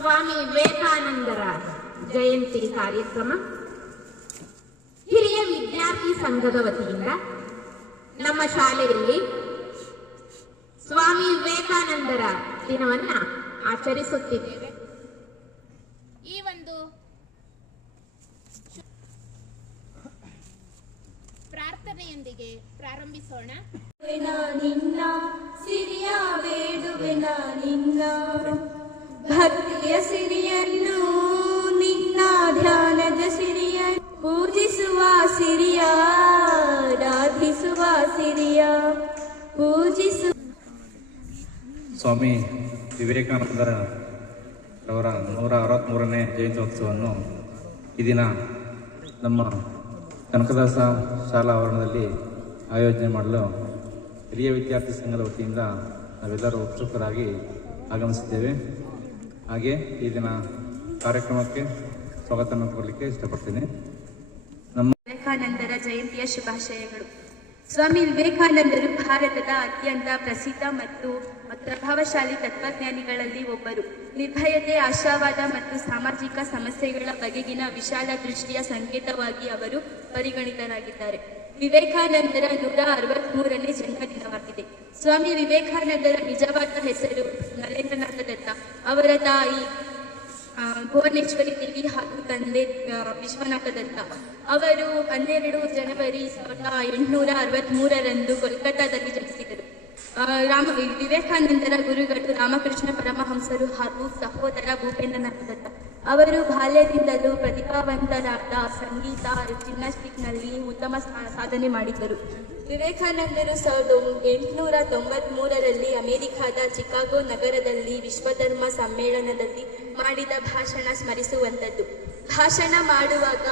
ಸ್ವಾಮಿ ವಿವೇಕಾನಂದರ ಜಯಂತಿ ಕಾರ್ಯಕ್ರಮ ಹಿರಿಯ ವಿದ್ಯಾರ್ಥಿ ಸಂಘದ ವತಿಯಿಂದ ನಮ್ಮ ಶಾಲೆಯಲ್ಲಿ ಸ್ವಾಮಿ ವಿವೇಕಾನಂದರ ದಿನವನ್ನ ಆಚರಿಸುತ್ತಿದ್ದೇವೆ. ಈ ಒಂದು ಪ್ರಾರ್ಥನೆಯೊಂದಿಗೆ ಪ್ರಾರಂಭಿಸೋಣ. ನಿನ್ನ ಸಿರಿಯ ಬೇಡುವೆನ ನಿನ್ನ ಭಕ್ತಿಯ ಸಿರಿಯನ್ನು ನಿನ್ನ ಧ್ಯಾನದ ಸಿರಿಯ ಪೂಜಿಸುವ ಸಿರಿಯ ಆರಾಧಿಸುವ ಸಿರಿಯ ಪೂಜಿಸು. ಸ್ವಾಮಿ ವಿವೇಕಾನಂದರ ಅವರ 163ನೇ ಜಯಂತ್ಯೋತ್ಸವವನ್ನು ಈ ದಿನ ನಮ್ಮ ಕನಕದಾಸ ಶಾಲಾ ಆವರಣದಲ್ಲಿ ಆಯೋಜನೆ ಮಾಡಲು ಹಿರಿಯ ವಿದ್ಯಾರ್ಥಿ ಸಂಘದ ವತಿಯಿಂದ ನಾವೆಲ್ಲರೂ ಉತ್ಸುಕರಾಗಿ ಆಗಮಿಸಿದ್ದೇವೆ. ಹಾಗೆ ಈ ದಿನ ಕಾರ್ಯಕ್ರಮಕ್ಕೆ ಸ್ವಾಗತವನ್ನು ಕೋರಲಿಕ್ಕೆ ಇಷ್ಟಪಡ್ತೀನಿ. ನಮ್ಮ ವಿವೇಕಾನಂದರ ಜಯಂತಿಯ ಶುಭಾಶಯಗಳು. ಸ್ವಾಮಿ ವಿವೇಕಾನಂದರು ಭಾರತದ ಅತ್ಯಂತ ಪ್ರಸಿದ್ಧ ಮತ್ತು ಪ್ರಭಾವಶಾಲಿ ತತ್ವಜ್ಞಾನಿಗಳಲ್ಲಿ ಒಬ್ಬರು. ನಿರ್ಭಯತೆ, ಆಶಾವಾದ ಮತ್ತು ಸಾಮಾಜಿಕ ಸಮಸ್ಯೆಗಳ ಬಗೆಗಿನ ವಿಶಾಲ ದೃಷ್ಟಿಯ ಸಂಕೇತವಾಗಿ ಅವರು ಪರಿಗಣಿತರಾಗಿದ್ದಾರೆ. ವಿವೇಕಾನಂದರ 163ನೇ ಜನ್ಮದಿನವಾಗಿದೆ. ಸ್ವಾಮಿ ವಿವೇಕಾನಂದರ ನಿಜವಾದ ಹೆಸರು ನರೇಂದ್ರನಾಥ ದತ್ತ. ಅವರ ತಾಯಿ ಭುವನೇಶ್ವರಿ ದೇವಿ ಹಾಗೂ ತಂದೆ ವಿಶ್ವನಾಥ ದತ್ತ. ಅವರು 12 ಜನವರಿ 1863ರಂದು ಕೋಲ್ಕತ್ತಾದಲ್ಲಿ ಜನಿಸಿದರು. ವಿವೇಕಾನಂದರ ಗುರುಗಳು ರಾಮಕೃಷ್ಣ ಪರಮಹಂಸರು ಹಾಗೂ ಸಹೋದರ ಭೂಪೇಂದ್ರನಾಥ ದತ್ತ. ಅವರು ಬಾಲ್ಯದಿಂದಲೂ ಪ್ರತಿಭಾವಂತರಾದ ಸಂಗೀತ, ಜಿಮ್ನಾಸ್ಟಿಕ್ನಲ್ಲಿ ಉತ್ತಮ ಸಾಧನೆ ಮಾಡಿದ್ದರು. ವಿವೇಕಾನಂದರು 1893ರಲ್ಲಿ ಅಮೆರಿಕಾದ ಚಿಕಾಗೋ ನಗರದಲ್ಲಿ ವಿಶ್ವಧರ್ಮ ಸಮ್ಮೇಳನದಲ್ಲಿ ಮಾಡಿದ ಭಾಷಣ ಸ್ಮರಿಸುವಂಥದ್ದು. ಭಾಷಣ ಮಾಡುವಾಗ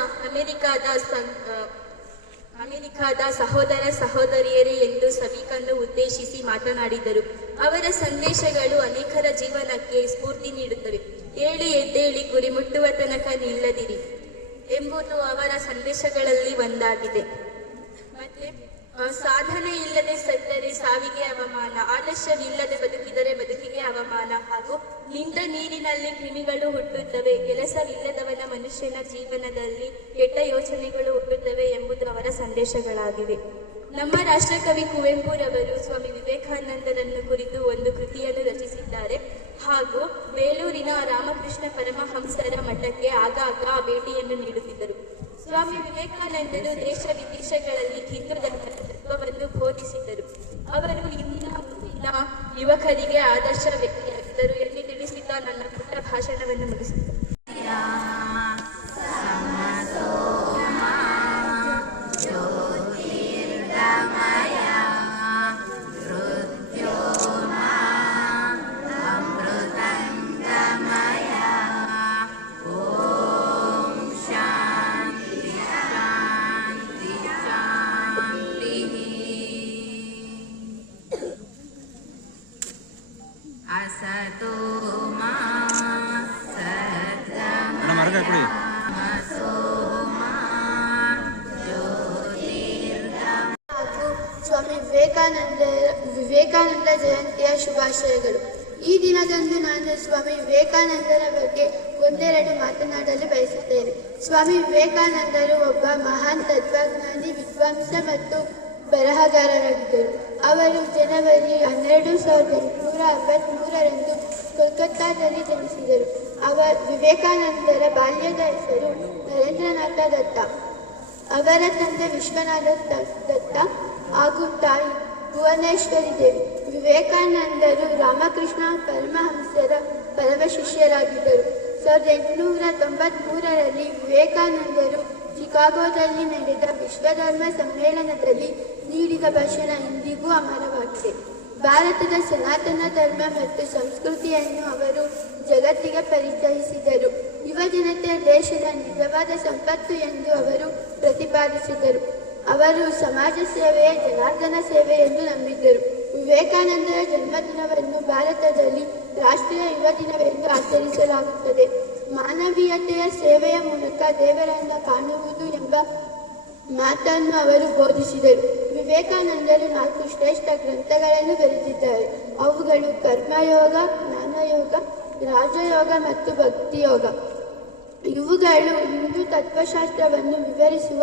ಅಮೆರಿಕಾದ ಸಹೋದರ ಸಹೋದರಿಯರೇ ಎಂದು ಸಭಿಕನ್ನು ಉದ್ದೇಶಿಸಿ ಮಾತನಾಡಿದರು. ಅವರ ಸಂದೇಶಗಳು ಅನೇಕರ ಜೀವನಕ್ಕೆ ಸ್ಫೂರ್ತಿ ನೀಡುತ್ತವೆ. ಏಳಿ ಎದ್ದೇಳಿ, ಗುರಿ ಮುಟ್ಟುವ ತನಕ ನಿಲ್ಲದಿರಿ ಎಂಬುದು ಅವರ ಸಂದೇಶಗಳಲ್ಲಿ ಒಂದಾಗಿದೆ. ಮತ್ತೆ ಸಾಧನೆ ಇಲ್ಲದೆ ಸತ್ತರೆ ಸಾವಿಗೆ ಅವಮಾನ, ಆಲಸ್ಯವಿಲ್ಲದೆ ಬದುಕಿದರೆ ಬದುಕಿಗೆ ಅವಮಾನ, ಹಾಗೂ ನಿಂತ ನೀರಿನಲ್ಲಿ ಕ್ರಿಮಿಗಳು ಹುಟ್ಟುತ್ತವೆ, ಕೆಲಸವಿಲ್ಲದವನ ಮನುಷ್ಯನ ಜೀವನದಲ್ಲಿ ಕೆಟ್ಟ ಯೋಚನೆಗಳು ಹುಟ್ಟುತ್ತವೆ ಎಂಬುದು ಅವರ ಸಂದೇಶಗಳಾಗಿವೆ. ನಮ್ಮ ರಾಷ್ಟ್ರಕವಿ ಕುವೆಂಪುರವರು ಸ್ವಾಮಿ ವಿವೇಕಾನಂದರನ್ನು ಕುರಿತು ಒಂದು ಕೃತಿಯನ್ನು ರಚಿಸಿದ್ದಾರೆ ಹಾಗೂ ಬೇಲೂರಿನ ರಾಮಕೃಷ್ಣ ಪರಮಹಂಸರ ಮಠಕ್ಕೆ ಆಗಾಗ ಭೇಟಿಯನ್ನು ನೀಡುತ್ತಿದ್ದರು. ಸ್ವಾಮಿ ವಿವೇಕಾನಂದರು ದೇಶ ವಿದೇಶಗಳಲ್ಲಿ ಹಿಂದೂ ಧರ್ಮದ ತತ್ವವನ್ನು ಬೋಧಿಸಿದ್ದರು. ಅವರು ಇಂದಿನ ಯುವಕರಿಗೆ ಆದರ್ಶ ವ್ಯಕ್ತಿಯಾಗಿದ್ದರು ಎಂದು ತಿಳಿಸಿದ ನನ್ನ ಪುಟ್ಟ ಭಾಷಣವನ್ನು ಮುಗಿಸಿದರು. ಸ್ವಾಮಿ ವಿವೇಕಾನಂದ ಜಯಂತಿಯ ಶುಭಾಶಯಗಳು. ಈ ದಿನದಂದು ನಾನು ಸ್ವಾಮಿ ವಿವೇಕಾನಂದರ ಬಗ್ಗೆ ಒಂದೆರಡು ಮಾತನಾಡಲು ಬಯಸುತ್ತೇನೆ. ಸ್ವಾಮಿ ವಿವೇಕಾನಂದರು ಒಬ್ಬ ಮಹಾನ್ ತತ್ವಜ್ಞಾನಿ, ವಿದ್ವಾಂಸ ಮತ್ತು ಬರಹಗಾರರಾಗಿದ್ದರು. ಅವರು ಜನವರಿ 12, 1863ರಂದು ಕೋಲ್ಕತ್ತಾದಲ್ಲಿ ಜನಿಸಿದರು. ವಿವೇಕಾನಂದರ ಬಾಲ್ಯದ ಹೆಸರು ನರೇಂದ್ರನಾಥ ದತ್ತ. ಅವರ ತಂದೆ ವಿಶ್ವನಾಥ ದತ್ತ ಹಾಗೂ ತಾಯಿ ಭುವನೇಶ್ವರಿ ದೇವಿ. ವಿವೇಕಾನಂದರು ರಾಮಕೃಷ್ಣ ಪರಮಹಂಸರ ಪರಮ ಶಿಷ್ಯರಾಗಿದ್ದರು. 1893ರಲ್ಲಿ ವಿವೇಕಾನಂದರು ಚಿಕಾಗೋದಲ್ಲಿ ನಡೆದ ವಿಶ್ವಧರ್ಮ ಸಮ್ಮೇಳನದಲ್ಲಿ ನೀಡಿದ ಭಾಷಣ ಇಂದಿಗೂ ಅಮರವಾಗಿದೆ. ಭಾರತದ ಸನಾತನ ಧರ್ಮ ಮತ್ತು ಸಂಸ್ಕೃತಿಯನ್ನು ಅವರು ಜಗತ್ತಿಗೆ ಪರಿಚಯಿಸಿದರು. ಯುವಜನತೆ ದೇಶದ ನಿಜವಾದ ಸಂಪತ್ತು ಎಂದು ಅವರು ಪ್ರತಿಪಾದಿಸಿದರು. ಅವರು ಸಮಾಜ ಸೇವೆಯೇ ಜನಾರ್ದನ ಸೇವೆ ಎಂದು ನಂಬಿದ್ದರು. ವಿವೇಕಾನಂದರ ಜನ್ಮದಿನವನ್ನು ಭಾರತದಲ್ಲಿ ರಾಷ್ಟ್ರೀಯ ಯುವ ದಿನವೆಂದು ಆಚರಿಸಲಾಗುತ್ತದೆ. ಮಾನವೀಯತೆಯ ಸೇವೆಯ ಮೂಲಕ ದೇವರನ್ನು ಕಾಣುವುದು ಎಂಬ ಮಾತನ್ನು ಅವರು ಬೋಧಿಸಿದರು. ವಿವೇಕಾನಂದರು 4 ಶ್ರೇಷ್ಠ ಗ್ರಂಥಗಳನ್ನು ಬರೆದಿದ್ದಾರೆ. ಅವುಗಳು ಕರ್ಮಯೋಗ, ಜ್ಞಾನಯೋಗ, ರಾಜಯೋಗ ಮತ್ತು ಭಕ್ತಿಯೋಗ. ಇವುಗಳು ಹಿಂದೂ ತತ್ವಶಾಸ್ತ್ರವನ್ನು ವಿವರಿಸುವ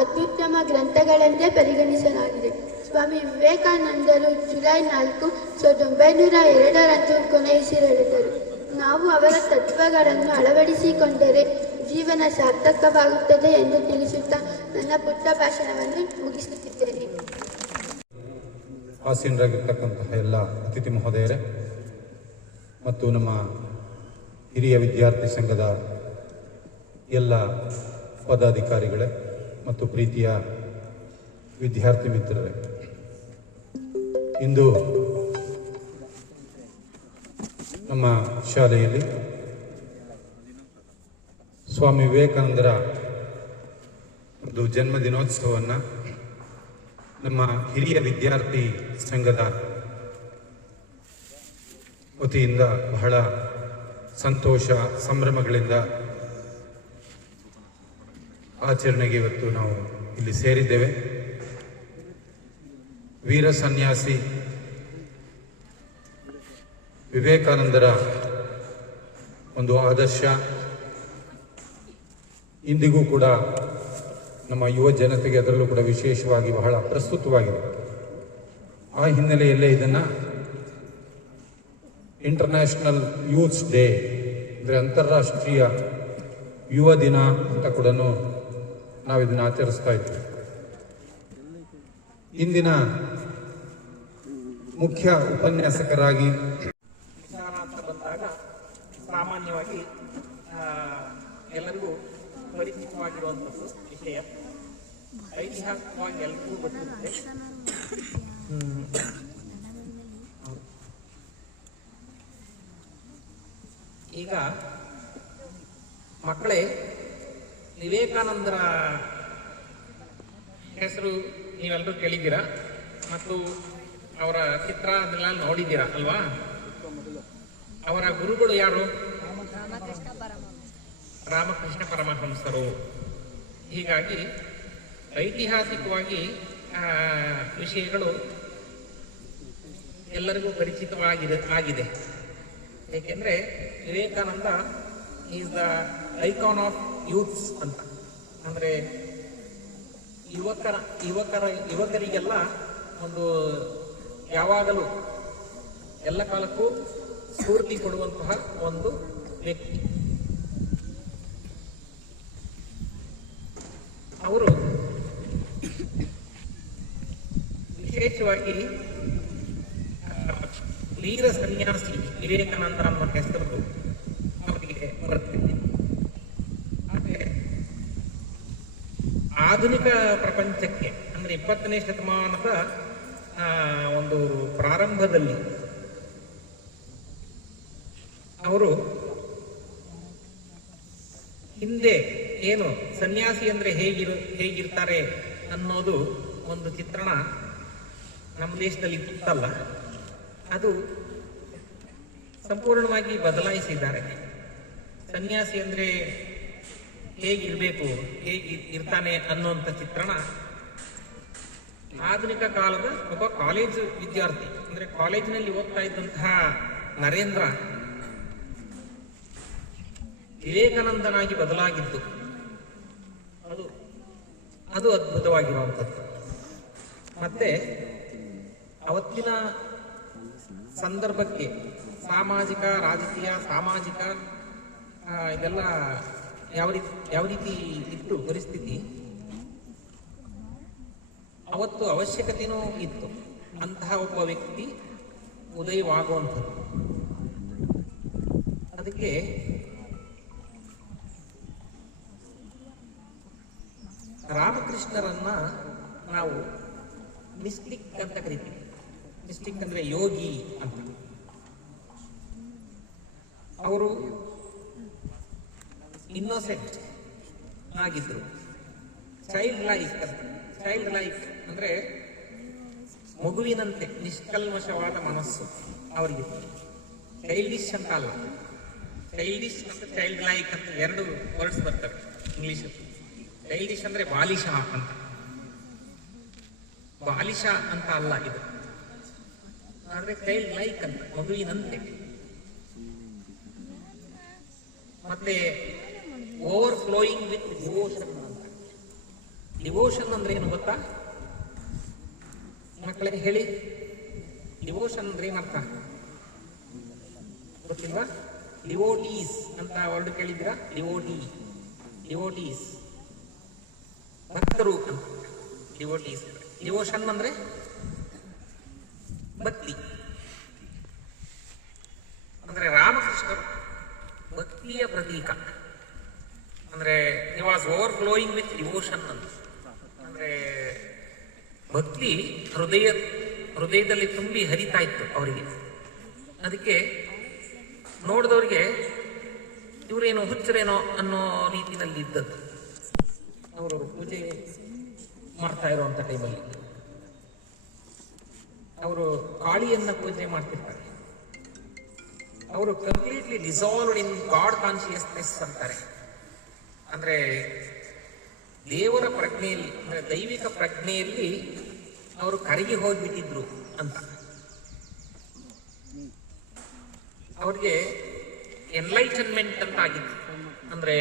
ಅತ್ಯುತ್ತಮ ಗ್ರಂಥಗಳೆಂದೇ ಪರಿಗಣಿಸಲಾಗಿದೆ. ಸ್ವಾಮಿ ವಿವೇಕಾನಂದರು ಜುಲೈ 4, 1902 ಕೊನೆಯುಸಿರೆಳೆದರು. ನಾವು ಅವರ ತತ್ವಗಳನ್ನು ಅಳವಡಿಸಿಕೊಂಡರೆ ಜೀವನ ಸಾರ್ಥಕವಾಗುತ್ತದೆ ಎಂದು ತಿಳಿಸುತ್ತಾ ನನ್ನ ಪುಟ್ಟ ಭಾಷಣವನ್ನು ಮುಗಿಸುತ್ತಿದ್ದೇನೆ. ಆಸೀನರಾಗಿರ್ತಕ್ಕಂತಹ ಎಲ್ಲ ಅತಿಥಿ ಮಹೋದಯರೇ ಮತ್ತು ನಮ್ಮ ಹಿರಿಯ ವಿದ್ಯಾರ್ಥಿ ಸಂಘದ ಎಲ್ಲ ಪದಾಧಿಕಾರಿಗಳೇ ಮತ್ತು ಪ್ರೀತಿಯ ವಿದ್ಯಾರ್ಥಿ ಮಿತ್ರರೇ, ಇಂದು ನಮ್ಮ ಶಾಲೆಯಲ್ಲಿ ಸ್ವಾಮಿ ವಿವೇಕಾನಂದರ ಒಂದು ಜನ್ಮದಿನೋತ್ಸವವನ್ನು ನಮ್ಮ ಹಿರಿಯ ವಿದ್ಯಾರ್ಥಿ ಸಂಘದ ವತಿಯಿಂದ ಬಹಳ ಸಂತೋಷ ಸಂಭ್ರಮಗಳಿಂದ ಆಚರಣೆಗೆ ಇವತ್ತು ನಾವು ಇಲ್ಲಿ ಸೇರಿದ್ದೇವೆ. ವೀರ ಸನ್ಯಾಸಿ ವಿವೇಕಾನಂದರ ಒಂದು ಆದರ್ಶ ಇಂದಿಗೂ ಕೂಡ ನಮ್ಮ ಯುವ ಜನತೆಗೆ, ಅದರಲ್ಲೂ ಕೂಡ ವಿಶೇಷವಾಗಿ ಬಹಳ ಪ್ರಸ್ತುತವಾಗಿದೆ. ಆ ಹಿನ್ನೆಲೆಯಲ್ಲೇ ಇದನ್ನು ಇಂಟರ್ನ್ಯಾಷನಲ್ ಯೂತ್ಸ್ ಡೇ ಅಂದರೆ ಅಂತಾರಾಷ್ಟ್ರೀಯ ಯುವ ದಿನ ಅಂತ ಕೂಡ ನಾವು ಇದನ್ನು ಆಚರಿಸ್ತಾ ಇದ್ದೀವಿ. ಇಂದಿನ ಮುಖ್ಯ ಉಪನ್ಯಾಸಕರಾಗಿ ಅಂತ ಬಂದಾಗ ಸಾಮಾನ್ಯವಾಗಿ ಎಲ್ಲರಿಗೂ ಪರಿಚಿತವಾಗಿರುವಂಥದ್ದು ವಿಷಯ. ಐತಿಹಾಸಿಕವಾಗಿ ಎಲ್ಲರಿಗೂ ಗೊತ್ತಿರುತ್ತೆ. ಈಗ ಮಕ್ಕಳೇ, ವಿವೇಕಾನಂದರ ಹೆಸರು ನೀವೆಲ್ಲರೂ ಕೇಳಿದ್ದೀರಾ ಮತ್ತು ಅವರ ಚಿತ್ರ ಅದನ್ನೆಲ್ಲ ನೋಡಿದ್ದೀರಾ ಅಲ್ವಾ? ಅವರ ಗುರುಗಳು ಯಾರು? ರಾಮಕೃಷ್ಣ ಪರಮಹಂಸರು. ಹೀಗಾಗಿ ಐತಿಹಾಸಿಕವಾಗಿ ವಿಷಯಗಳು ಎಲ್ಲರಿಗೂ ಆಗಿದೆ. ಏಕೆಂದ್ರೆ Vivekananda is the icon of youths ಅಂತ. ಅಂದ್ರೆ ಯುವಕರಿಗೆಲ್ಲ ಒಂದು ಯಾವಾಗಲೂ ಎಲ್ಲ ಕಾಲಕ್ಕೂ ಸ್ಫೂರ್ತಿ ಕೊಡುವಂತಹ ಒಂದು ವ್ಯಕ್ತಿ. ಅವರು ವಿಶೇಷವಾಗಿ ವೀರ ಸನ್ಯಾಸಿ ವಿವೇಕಾನಂದ ಅನ್ನೋ ಹೆಸರು ಅವರಿಗೆ ಬರುತ್ತಿದೆ. ಆದರೆ ಆಧುನಿಕ ಪ್ರಪಂಚಕ್ಕೆ ಅಂದ್ರೆ 20ನೇ ಶತಮಾನದ ಒಂದು ಪ್ರಾರಂಭದಲ್ಲಿ ಅವರು ಹಿಂದೆ ಏನು ಸನ್ಯಾಸಿ ಅಂದ್ರೆ ಹೇಗಿರ್ತಾರೆ ಅನ್ನೋದು ಒಂದು ಚಿತ್ರಣ ನಮ್ಮ ದೇಶದಲ್ಲಿ ಇತ್ತಲ್ಲ, ಅದು ಸಂಪೂರ್ಣವಾಗಿ ಬದಲಾಯಿಸಿದ್ದಾರೆ. ಸನ್ಯಾಸಿ ಅಂದ್ರೆ ಹೇಗಿರ್ಬೇಕು, ಹೇಗಿರ್ತಾನೆ ಅನ್ನುವಂಥ ಚಿತ್ರಣ ಆಧುನಿಕ ಕಾಲದ ಒಬ್ಬ ಕಾಲೇಜು ವಿದ್ಯಾರ್ಥಿ ಅಂದ್ರೆ ಕಾಲೇಜಿನಲ್ಲಿ ಓದ್ತಾ ಇದ್ದಂತಹ ನರೇಂದ್ರ ವಿವೇಕಾನಂದನಾಗಿ ಬದಲಾಗಿದ್ದು ಅದು ಅದ್ಭುತವಾಗಿರುವಂಥದ್ದು. ಮತ್ತೆ ಅವತ್ತಿನ ಸಂದರ್ಭಕ್ಕೆ ಸಾಮಾಜಿಕ, ರಾಜಕೀಯ, ಸಾಮಾಜಿಕ ಇದೆಲ್ಲ ಯಾವ ರೀತಿ ಇತ್ತು ಪರಿಸ್ಥಿತಿ, ಅವತ್ತು ಅವಶ್ಯಕತೆನೂ ಇತ್ತು ಅಂತಹ ಒಬ್ಬ ವ್ಯಕ್ತಿ ಉದಯವಾಗುವಂಥದ್ದು. ಅದಕ್ಕೆ ರಾಮಕೃಷ್ಣರನ್ನ ನಾವು ಮಿಸ್ಟಿಕ್ ಅಂತ ಕರಿತೀವಿ. ಮಿಸ್ಟಿಕ್ ಅಂದ್ರೆ ಯೋಗಿ ಅಂತ. ಅವರು ಇನ್ನೋಸೆಂಟ್ ಆಗಿದ್ರು. ಚೈಲ್ಡ್ ಲೈಕ್ ಅಂದ್ರೆ ಮಗುವಿನಂತೆ ನಿಷ್ಕಲ್ಮಶವಾದ ಮನಸ್ಸು ಅವರಿಗೆ. ಚೈಲ್ಡಿಶ್ ಅಂತ ಅಲ್ಲ, ಚೈಲ್ಡಿಶ್ ಮತ್ತು ಚೈಲ್ಡ್ ಲೈಕ್ ಅಂತ ಎರಡು ವರ್ಡ್ಸ್ ಬರ್ತವೆ ಇಂಗ್ಲಿಷ್. ಚೈಲ್ಡಿಶ್ ಅಂದ್ರೆ ಬಾಲಿಶ ಅಂತ, ಬಾಲಿಶ ಅಂತ ಅಲ್ಲ ಇದು. ಆದ್ರೆ ಚೈಲ್ಡ್ ಲೈಕ್ ಅಂತ ಮಗುವಿನಂತೆ. ಮತ್ತೆ ಓವರ್ ಫ್ಲೋಯಿಂಗ್ ವಿತ್ ಡಿವೋಷನ್ ಅಂತ. ಡಿವೋಷನ್ ಅಂದ್ರೆ ಏನು ಗೊತ್ತಾ ಮಕ್ಕಳಿಗೆ ಹೇಳಿ? ಡಿವೋಷನ್ ಅಂದ್ರೆ ಏನರ್ಥ ಗೊತ್ತಿಲ್ವಾ? ಡಿವೋಟೀಸ್ ಅಂತ ವರ್ಡ್ ಕೇಳಿದ್ರಾ? ಡಿವೋಟೀಸ್ ಭಕ್ತರು ಅಂತ. ಡಿವೋಟೀಸ್ ಡಿವೋಷನ್ ಅಂದ್ರೆ ಭಕ್ತಿ. ಅಂದ್ರೆ ರಾಮಕೃಷ್ಣರು ಭಕ್ತಿಯ ಪ್ರತೀಕ. ಅಂದ್ರೆ he was over flowing with devotion ಅಂತ. ಅಂದ್ರೆ ಭಕ್ತಿ ಹೃದಯದಲ್ಲಿ ತುಂಬಿ ಹರಿತಾ ಇತ್ತು ಅವರಿಗೆ. ಅದಕ್ಕೆ ನೋಡಿದವರಿಗೆ ಇವರೇನೋ ಹುಚ್ಚರೇನೋ ಅನ್ನೋ ರೀತಿಯಲ್ಲಿ ಇದ್ದದ್ದು. ಅವರು ಪೂಜೆ ಮಾಡ್ತಾ ಇರುವಂತ ಟೈಮಲ್ಲಿ ಅವರು ಕಾಳಿಯನ್ನ ಪೂಜೆ ಮಾಡ್ತಿರ್ತಾರೆ. ಅವರು completely dissolved in god consciousness ಅಂತಾರೆ. ಅಂದ್ರೆ ದೇವರ ಪ್ರಜ್ಞೆಯಲ್ಲಿ, ಅಂದ್ರೆ ದೈವಿಕ ಪ್ರಜ್ಞೆಯಲ್ಲಿ ಅವರು ಕರಗಿ ಹೋಗ್ಬಿಟ್ಟಿದ್ರು ಅಂತ. ಅವ್ರಿಗೆ ಎನ್ಲೈಟನ್ಮೆಂಟ್ ಅಂತ ಆಗಿತ್ತು, ಅಂದ್ರೆ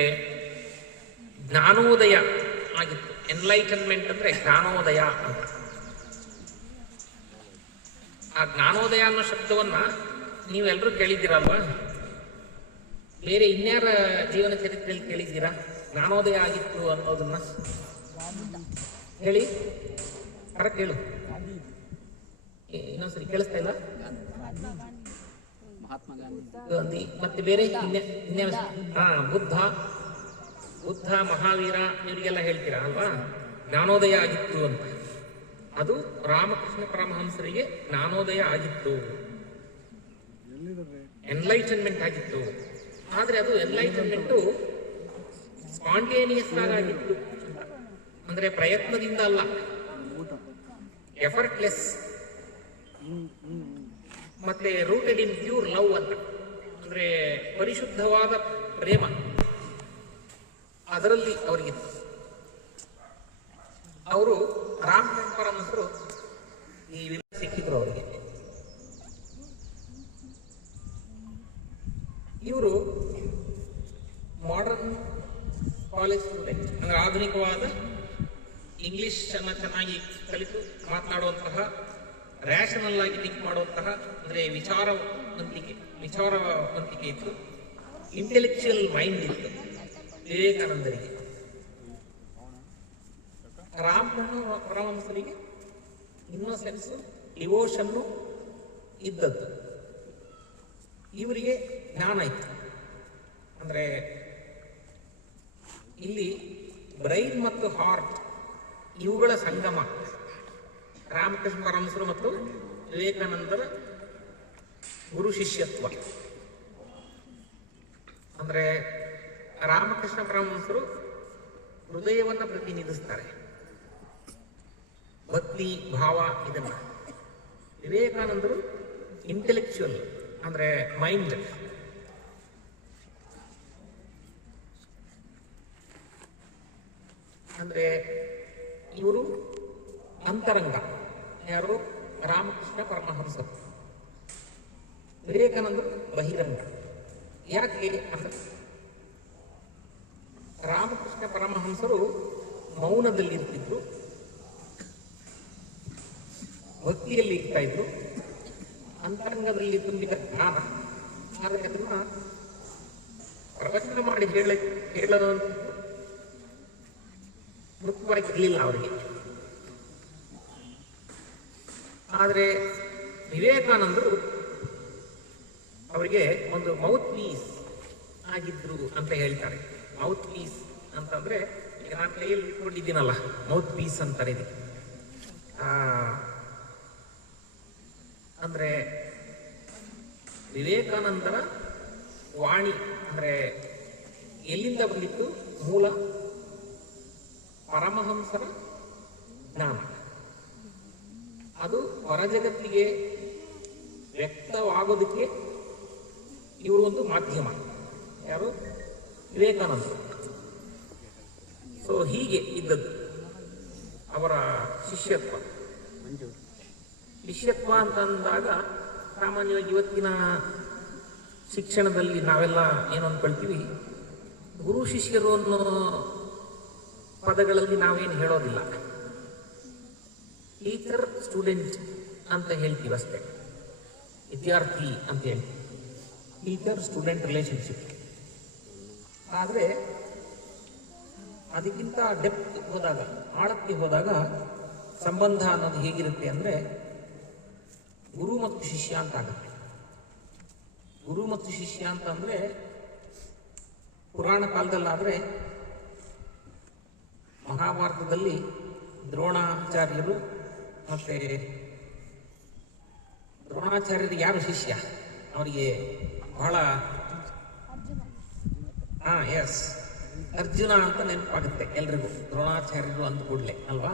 ಜ್ಞಾನೋದಯ ಆಗಿತ್ತು. ಎನ್ಲೈಟನ್ಮೆಂಟ್ ಅಂದ್ರೆ ಜ್ಞಾನೋದಯ ಅಂತ. ಆ ಜ್ಞಾನೋದಯ ಅನ್ನೋ ಶಬ್ದವನ್ನ ನೀವೆಲ್ಲರೂ ಕೇಳಿದ್ದೀರಲ್ವಾ? ಬೇರೆ ಇನ್ಯಾರ ಜೀವನ ಚರಿತ್ರೆಯಲ್ಲಿ ಕೇಳಿದ್ದೀರಾ ಜ್ಞಾನೋದಯ ಆಗಿತ್ತು ಅನ್ನೋದನ್ನ? ಹೇಳಿ, ಕರೆಕ್ಟ್ ಹೇಳು. ಇನ್ನೊಂದ್ಸರಿ ಕೇಳಿಸ್ತಾ ಇಲ್ಲ? ಗಾಂಧಿ ಮತ್ತೆ ಬೇರೆ ಬುದ್ಧ ಮಹಾವೀರ ಇವರಿಗೆಲ್ಲ ಹೇಳ್ತೀರಾ ಅಲ್ವಾ ಜ್ಞಾನೋದಯ ಆಗಿತ್ತು ಅಂತ. ಅದು ರಾಮಕೃಷ್ಣ ಪರಮಹಂಸರಿಗೆ ಜ್ಞಾನೋದಯ ಆಗಿತ್ತು, ಎನ್ಲೈಟನ್ಮೆಂಟ್ ಆಗಿತ್ತು. ಆದ್ರೆ ಅದು ಎನ್ಲೈಟನ್ಮೆಂಟು ಸ್ಪಾಂಟೇನಿಯಸ್ ಆಗಿತ್ತು, ಅಂದ್ರೆ ಪ್ರಯತ್ನದಿಂದ ಅಲ್ಲ, ಎಫರ್ಟ್ಲೆಸ್, ಮತ್ತೆ ರೂಟೆಡ್ ಇನ್ ಪ್ಯೂರ್ ಲವ್ ಅಂತ. ಅಂದ್ರೆ ಪರಿಶುದ್ಧವಾದ ಪ್ರೇಮ ಅದರಲ್ಲಿ ಅವರಿಗಿತ್ತು. ಅವರು ರಾಮಕೃಷ್ಣ ಪರಮಹಂಸರು ಈ ಸಿಕ್ಕಿದ್ರು ಅವರಿಗೆ. ಇವರು ಮಾಡರ್ನ್ ಕಾಲೇಜ್ ಸ್ಟೂಡೆಂಟ್, ಅಂದ್ರೆ ಆಧುನಿಕವಾದ ಇಂಗ್ಲಿಷ್ ಅನ್ನ ಚೆನ್ನಾಗಿ ಕಲಿತು ಮಾತನಾಡುವಂತಹ, ರ್ಯಾಷನಲ್ ಆಗಿ ಥಿಂಕ್ ಮಾಡುವಂತಹ, ಅಂದ್ರೆ ವಿಚಾರವಂತಿಕೆ ಇತ್ತು, ಇಂಟೆಲೆಕ್ಚುಯಲ್ ಮೈಂಡ್ ಇತ್ತು ವಿವೇಕಾನಂದರಿಗೆ. ರಾಮಕೃಷ್ಣ ಪರಮಹಂಸರಿಗೆ ಇನ್ನೋಸೆನ್ಸ್, ಡಿವೋಷನ್ನು ಇದ್ದದ್ದು. ಇವರಿಗೆ ಜ್ಞಾನ ಇತ್ತು. ಅಂದ್ರೆ ಇಲ್ಲಿ ಬ್ರೈನ್ ಮತ್ತು ಹಾರ್ಟ್ ಇವುಗಳ ಸಂಗಮ ರಾಮಕೃಷ್ಣ ಪರಮಹಂಸರು ಮತ್ತು ವಿವೇಕಾನಂದರ ಗುರು ಶಿಷ್ಯತ್ವ. ಅಂದ್ರೆ ರಾಮಕೃಷ್ಣ ಪರಮಹಂಸರು ಹೃದಯವನ್ನ ಪ್ರತಿನಿಧಿಸ್ತಾರೆ, ಭಕ್ತಿ ಭಾವ ಇದನ್ನ. ವಿವೇಕಾನಂದರು ಇಂಟೆಲೆಕ್ಚುಯಲ್, ಅಂದ್ರೆ ಮೈಂಡ್. ಅಂದ್ರೆ ಇವರು ಅಂತರಂಗ. ಯಾರು? ರಾಮಕೃಷ್ಣ ಪರಮಹಂಸರು. ವಿವೇಕಾನಂದರು ಬಹಿರಂಗ. ಯಾಕೆ ಅಂದ್ರೆ ರಾಮಕೃಷ್ಣ ಪರಮಹಂಸರು ಮೌನದಲ್ಲಿರ್ತಿದ್ರು, ಭಕ್ತಿಯಲ್ಲಿ ಇರ್ತಾ ಇದ್ರು, ಅಂತರಂಗದಲ್ಲಿ ತುಂಬಿದ ಜ್ಞಾನ. ಆದರೆ ಅದನ್ನ ಪ್ರವಚನ ಮಾಡಿ ಹೇಳಲು ಮುಖ್ಯವಾಗಿರಲಿಲ್ಲ ಅವರಿಗೆ. ಆದರೆ ವಿವೇಕಾನಂದರು ಅವರಿಗೆ ಒಂದು ಮೌತ್ ಪೀಸ್ ಆಗಿದ್ರು ಅಂತ ಹೇಳ್ತಾರೆ. ಮೌತ್ ಪೀಸ್ ಅಂತಂದ್ರೆ, ಈಗ ನಾನು ಕೈಯಲ್ಲಿ ಇಟ್ಕೊಂಡಿದ್ದೀನಲ್ಲ, ಮೌತ್ ಪೀಸ್ ಅಂತಾರೆ ಇದು. ಅಂದ್ರೆ ವಿವೇಕಾನಂದರ ವಾಣಿ ಅಂದ್ರೆ ಎಲ್ಲಿಂದ ಬಂದಿತ್ತು? ಮೂಲ ಪರಮಹಂಸರ ಜ್ಞಾನ. ಅದು ಹೊರ ಜಗತ್ತಿಗೆ ವ್ಯಕ್ತವಾಗೋದಕ್ಕೆ ಇವರು ಒಂದು ಮಾಧ್ಯಮ. ಯಾರು? ವಿವೇಕಾನಂದರು. ಸೊ ಹೀಗೆ ಇದ್ದದ್ದು ಅವರ ಶಿಷ್ಯತ್ವ. ಶಿಷ್ಯತ್ವ ಅಂತಂದಾಗ ಸಾಮಾನ್ಯವಾಗಿ ಇವತ್ತಿನ ಶಿಕ್ಷಣದಲ್ಲಿ ನಾವೆಲ್ಲ ಏನು ಅಂದ್ಕೊಳ್ತೀವಿ, ಗುರು ಶಿಷ್ಯರು ಅನ್ನೋ ಪದಗಳಲ್ಲಿ ನಾವೇನು ಹೇಳೋದಿಲ್ಲ, ಟೀಚರ್ ಸ್ಟೂಡೆಂಟ್ ಅಂತ ಹೇಳ್ತೀವಿ ಅಷ್ಟೇ. ವಿದ್ಯಾರ್ಥಿ ಅಂತ ಹೇಳಿ ಟೀಚರ್ ಸ್ಟೂಡೆಂಟ್ ರಿಲೇಶನ್ಶಿಪ್. ಆದರೆ ಅದಕ್ಕಿಂತ ಡೆಪ್ತ್ ಹೋದಾಗ, ಆಳಕ್ಕೆ ಹೋದಾಗ ಸಂಬಂಧ ಅನ್ನೋದು ಹೇಗಿರುತ್ತೆ ಅಂದರೆ ಗುರು ಮತ್ತು ಶಿಷ್ಯ ಅಂತ ಆಗುತ್ತೆ. ಗುರು ಮತ್ತು ಶಿಷ್ಯ ಅಂತಂದರೆ ಪುರಾಣ ಕಾಲದಲ್ಲಾದರೆ ಮಹಾಭಾರತದಲ್ಲಿ ದ್ರೋಣಾಚಾರ್ಯರು ಮತ್ತು ದ್ರೋಣಾಚಾರ್ಯರಿಗೆ ಯಾರು ಶಿಷ್ಯ, ಅವರಿಗೆ ಬಹಳ ಎಸ್ ಅರ್ಜುನ ಅಂತ ನೆನಪಾಗುತ್ತೆ ಎಲ್ರಿಗೂ, ದ್ರೋಣಾಚಾರ್ಯರು ಅಂದ ಕೂಡಲೇ ಅಲ್ವಾ.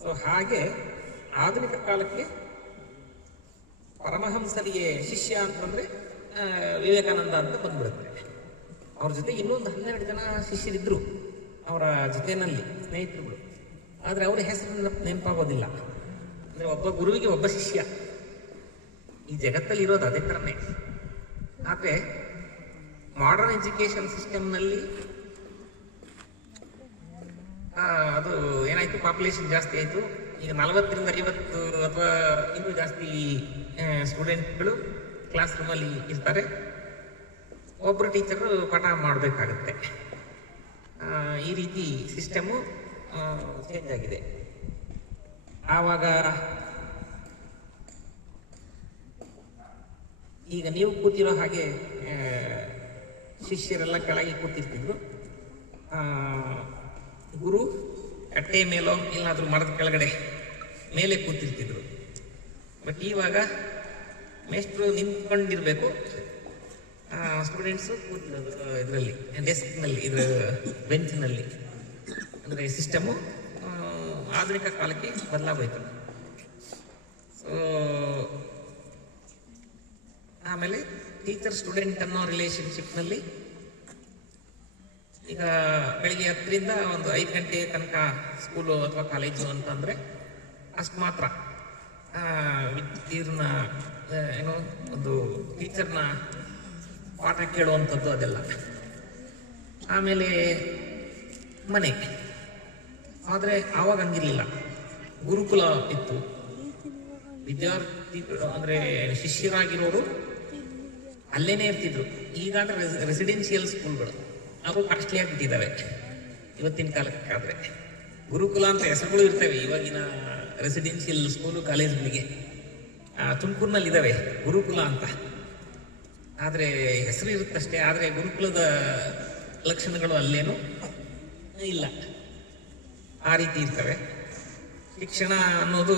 ಸೊ ಹಾಗೆ ಆಧುನಿಕ ಕಾಲಕ್ಕೆ ಪರಮಹಂಸರಿಗೆ ಶಿಷ್ಯ ಅಂತಂದ್ರೆ ವಿವೇಕಾನಂದ ಅಂತ ಬಂದ್ಬಿಡುತ್ತೆ. ಅವ್ರ ಜೊತೆ ಇನ್ನೊಂದು 12 ಜನ ಶಿಷ್ಯರಿದ್ರು ಅವರ ಜೊತೆಯಲ್ಲಿ, ಸ್ನೇಹಿತರುಗಳು. ಆದರೆ ಅವರ ಹೆಸರು ನೆನಪಾಗೋದಿಲ್ಲ. ಅಂದರೆ ಒಬ್ಬ ಗುರುವಿಗೆ ಒಬ್ಬ ಶಿಷ್ಯ. ಈ ಜಗತ್ತಲ್ಲಿ ಇರೋದು ಅದೇ ಥರನೇ. ಆದರೆ ಮಾಡರ್ನ್ ಎಜುಕೇಶನ್ ಸಿಸ್ಟಮ್ನಲ್ಲಿ ಅದು ಏನಾಯ್ತು, ಪಾಪ್ಯುಲೇಷನ್ ಜಾಸ್ತಿ ಆಯಿತು. ಈಗ 40ರಿಂದ 50 ಅಥವಾ ಇನ್ನೂ ಜಾಸ್ತಿ ಸ್ಟೂಡೆಂಟ್ಗಳು ಕ್ಲಾಸ್ ರೂಮಲ್ಲಿ ಇರ್ತಾರೆ. ಒಬ್ಬರು ಟೀಚರು ಪಾಠ ಮಾಡಬೇಕಾಗತ್ತೆ. ಈ ರೀತಿ ಸಿಸ್ಟಮು ಚೇಂಜ್ ಆಗಿದೆ. ಆವಾಗ ಈಗ ನೀವು ಕೂತಿರೋ ಹಾಗೆ ಶಿಷ್ಯರೆಲ್ಲ ಕೆಳಗೆ ಕೂತಿರ್ತಿದ್ರು. ಗುರು ಕಟ್ಟೆ ಮೇಲೋ ಇಲ್ಲಾದ್ರೂ ಮರದ ಕೆಳಗಡೆ ಮೇಲೆ ಕೂತಿರ್ತಿದ್ರು. ಬಟ್ ಇವಾಗ ಮೇಷ್ಟ್ರು ನಿಂತ್ಕೊಂಡಿರ್ಬೇಕು, ಸ್ಟೂಡೆಂಟ್ಸು ಕೂತಿರೋದು ಇದರಲ್ಲಿ ಡೆಸ್ಕ್ನಲ್ಲಿ, ಇದರ ಬೆಂಚ್ನಲ್ಲಿ. ಅಂದರೆ ಸಿಸ್ಟಮು ಆಧುನಿಕ ಕಾಲಕ್ಕೆ ಬದಲಾಗೋಯ್ತು. ಸೊ ಆಮೇಲೆ ಟೀಚರ್ ಸ್ಟೂಡೆಂಟ್ ಅನ್ನೋ ರಿಲೇಶನ್ಶಿಪ್ನಲ್ಲಿ ಈಗ ಬೆಳಿಗ್ಗೆ 10ರಿಂದ ಒಂದು 5 ಗಂಟೆ ತನಕ ಸ್ಕೂಲು ಅಥವಾ ಕಾಲೇಜು ಅಂತಂದರೆ ಅಷ್ಟು ಮಾತ್ರ ಇವ್ರನ್ನ ಏನೋ ಒಂದು ಟೀಚರ್ನ ಪಾಠ ಕೇಳುವಂಥದ್ದು ಅದೆಲ್ಲ. ಆಮೇಲೆ ಮನೆ. ಆದರೆ ಆವಾಗ ಹಂಗಿರಲಿಲ್ಲ, ಗುರುಕುಲ ಇತ್ತು. ವಿದ್ಯಾರ್ಥಿಗಳು ಅಂದರೆ ಶಿಷ್ಯರಾಗಿರೋರು ಅಲ್ಲೇನೇ ಇರ್ತಿದ್ರು. ಈಗಾದರೆ ರೆಸಿಡೆನ್ಷಿಯಲ್ ಸ್ಕೂಲ್ಗಳು ಅವು ಕಾಸ್ಟ್ಲಿ ಆಗಿಬಿಟ್ಟಿದ್ದಾವೆ ಇವತ್ತಿನ ಕಾಲಕ್ಕಾದರೆ. ಗುರುಕುಲ ಅಂತ ಹೆಸರುಗಳು ಇರ್ತವೆ ಇವಾಗಿನ ರೆಸಿಡೆನ್ಷಿಯಲ್ ಸ್ಕೂಲು ಕಾಲೇಜುಗಳಿಗೆ. ತುಮಕೂರಿನಲ್ಲಿ ಇದ್ದಾವೆ ಗುರುಕುಲ ಅಂತ. ಆದರೆ ಹೆಸರು ಇರುತ್ತಷ್ಟೇ. ಆದರೆ ಗುರುಕುಲದ ಲಕ್ಷಣಗಳು ಅಲ್ಲೇನೂ ಇಲ್ಲ. ಆ ರೀತಿ ಇರ್ತವೆ. ಶಿಕ್ಷಣ ಅನ್ನೋದು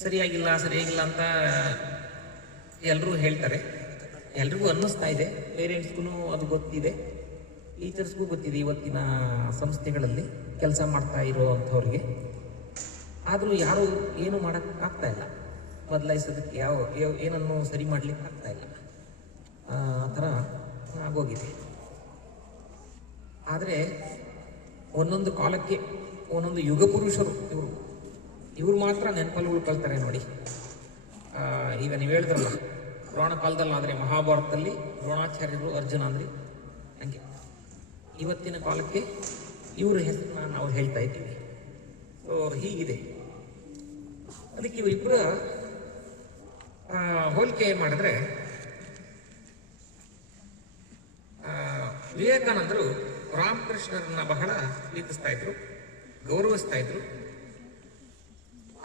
ಸರಿಯಾಗಿಲ್ಲ ಅಂತ ಎಲ್ಲರೂ ಹೇಳ್ತಾರೆ. ಎಲ್ರಿಗೂ ಅನ್ನಿಸ್ತಾ ಇದೆ, ಪೇರೆಂಟ್ಸ್ಗೂ ಅದು ಗೊತ್ತಿದೆ, ಟೀಚರ್ಸ್ಗೂ ಗೊತ್ತಿದೆ ಇವತ್ತಿನ ಸಂಸ್ಥೆಗಳಲ್ಲಿ ಕೆಲಸ ಮಾಡ್ತಾ ಇರೋವಂಥವ್ರಿಗೆ. ಆದರೂ ಯಾರೂ ಏನು ಮಾಡೋಕ್ಕಾಗ್ತಾ ಇಲ್ಲ, ಬದಲಾಯಿಸೋದಕ್ಕೆ ಏನನ್ನು ಸರಿ ಮಾಡಲಿಕ್ಕೆ ಆಗ್ತಾ ಇಲ್ಲ. ಆ ಥರ ಆಗೋಗಿದೆ. ಆದರೆ ಒಂದೊಂದು ಕಾಲಕ್ಕೆ ಒಂದೊಂದು ಯುಗ ಪುರುಷರು ಇವರು ಮಾತ್ರ ನೆನಪಲ್ಲಿ ಉಳ್ಕೊಳ್ತಾರೆ ನೋಡಿ. ಈಗ ನೀವು ಹೇಳಿದ್ರಲ್ಲ, ದ್ರೋಣ ಕಾಲದಲ್ಲಾದರೆ ಮಹಾಭಾರತದಲ್ಲಿ ದ್ರೋಣಾಚಾರ್ಯರು ಅರ್ಜುನ ಅಂದ್ರಿ, ಹಂಗೆ ಇವತ್ತಿನ ಕಾಲಕ್ಕೆ ಇವರ ಹೆಸರನ್ನ ನಾವು ಹೇಳ್ತಾ ಇದ್ದೀವಿ. ಸೊ ಹೀಗಿದೆ. ಅದಕ್ಕೆ ಇವರಿಬ್ಬರ ಹೋಲಿಕೆ ಮಾಡಿದ್ರೆ ವಿವೇಕಾನಂದರು ರಾಮಕೃಷ್ಣರನ್ನ ಬಹಳ ಪ್ರೀತಿಸ್ತಾ ಇದ್ರು, ಗೌರವಿಸ್ತಾ ಇದ್ರು.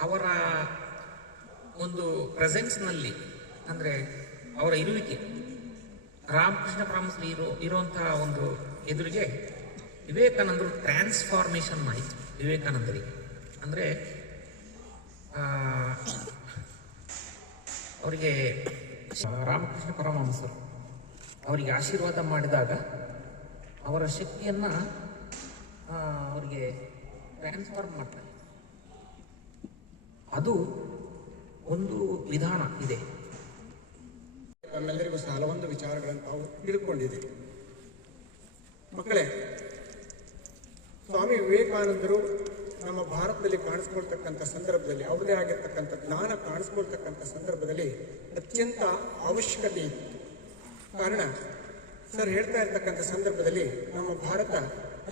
ಅವರ ಒಂದು ಪ್ರೆಸೆನ್ಸ್ನಲ್ಲಿ, ಅಂದರೆ ಅವರ ಇರುವಿಕೆ, ರಾಮಕೃಷ್ಣ ಪರಮಹಂಸರು ಇರುವಂತಹ ಒಂದು ಎದುರಿಗೆ ವಿವೇಕಾನಂದರು ಟ್ರಾನ್ಸ್ಫಾರ್ಮೇಷನ್ ಆಯಿತು ವಿವೇಕಾನಂದರಿಗೆ. ಅಂದರೆ ಅವರಿಗೆ ರಾಮಕೃಷ್ಣ ಪರಮಹಂಸರು ಅವರಿಗೆ ಆಶೀರ್ವಾದ ಮಾಡಿದಾಗ ಅವರ ಶಕ್ತಿಯನ್ನು ಅವರಿಗೆ ಟ್ರಾನ್ಸ್ಫಾರ್ಮ್ ಮಾಡ್ತಾರೆ. ಅದು ಒಂದು ವಿಧಾನ ಇದೆ. ನಮ್ಮೆಲ್ಲರಿಗೂ ಸಹ ಹಲವೊಂದು ವಿಚಾರಗಳನ್ನು ತಾವು ತಿಳ್ಕೊಂಡಿದ್ದೀವಿ. ಮಕ್ಕಳೇ, ಸ್ವಾಮಿ ವಿವೇಕಾನಂದರು ನಮ್ಮ ಭಾರತದಲ್ಲಿ ಕಾಣಿಸ್ಕೊಳ್ತಕ್ಕಂಥ ಸಂದರ್ಭದಲ್ಲಿ, ಅವರದೇ ಆಗಿರ್ತಕ್ಕಂಥ ಜ್ಞಾನ ಕಾಣಿಸ್ಕೊಳ್ತಕ್ಕಂಥ ಸಂದರ್ಭದಲ್ಲಿ ಅತ್ಯಂತ ಅವಶ್ಯಕತೆ ಇತ್ತು. ಕಾರಣ ಸರ್ ಹೇಳ್ತಾ ಇರ್ತಕ್ಕಂಥ ಸಂದರ್ಭದಲ್ಲಿ ನಮ್ಮ ಭಾರತ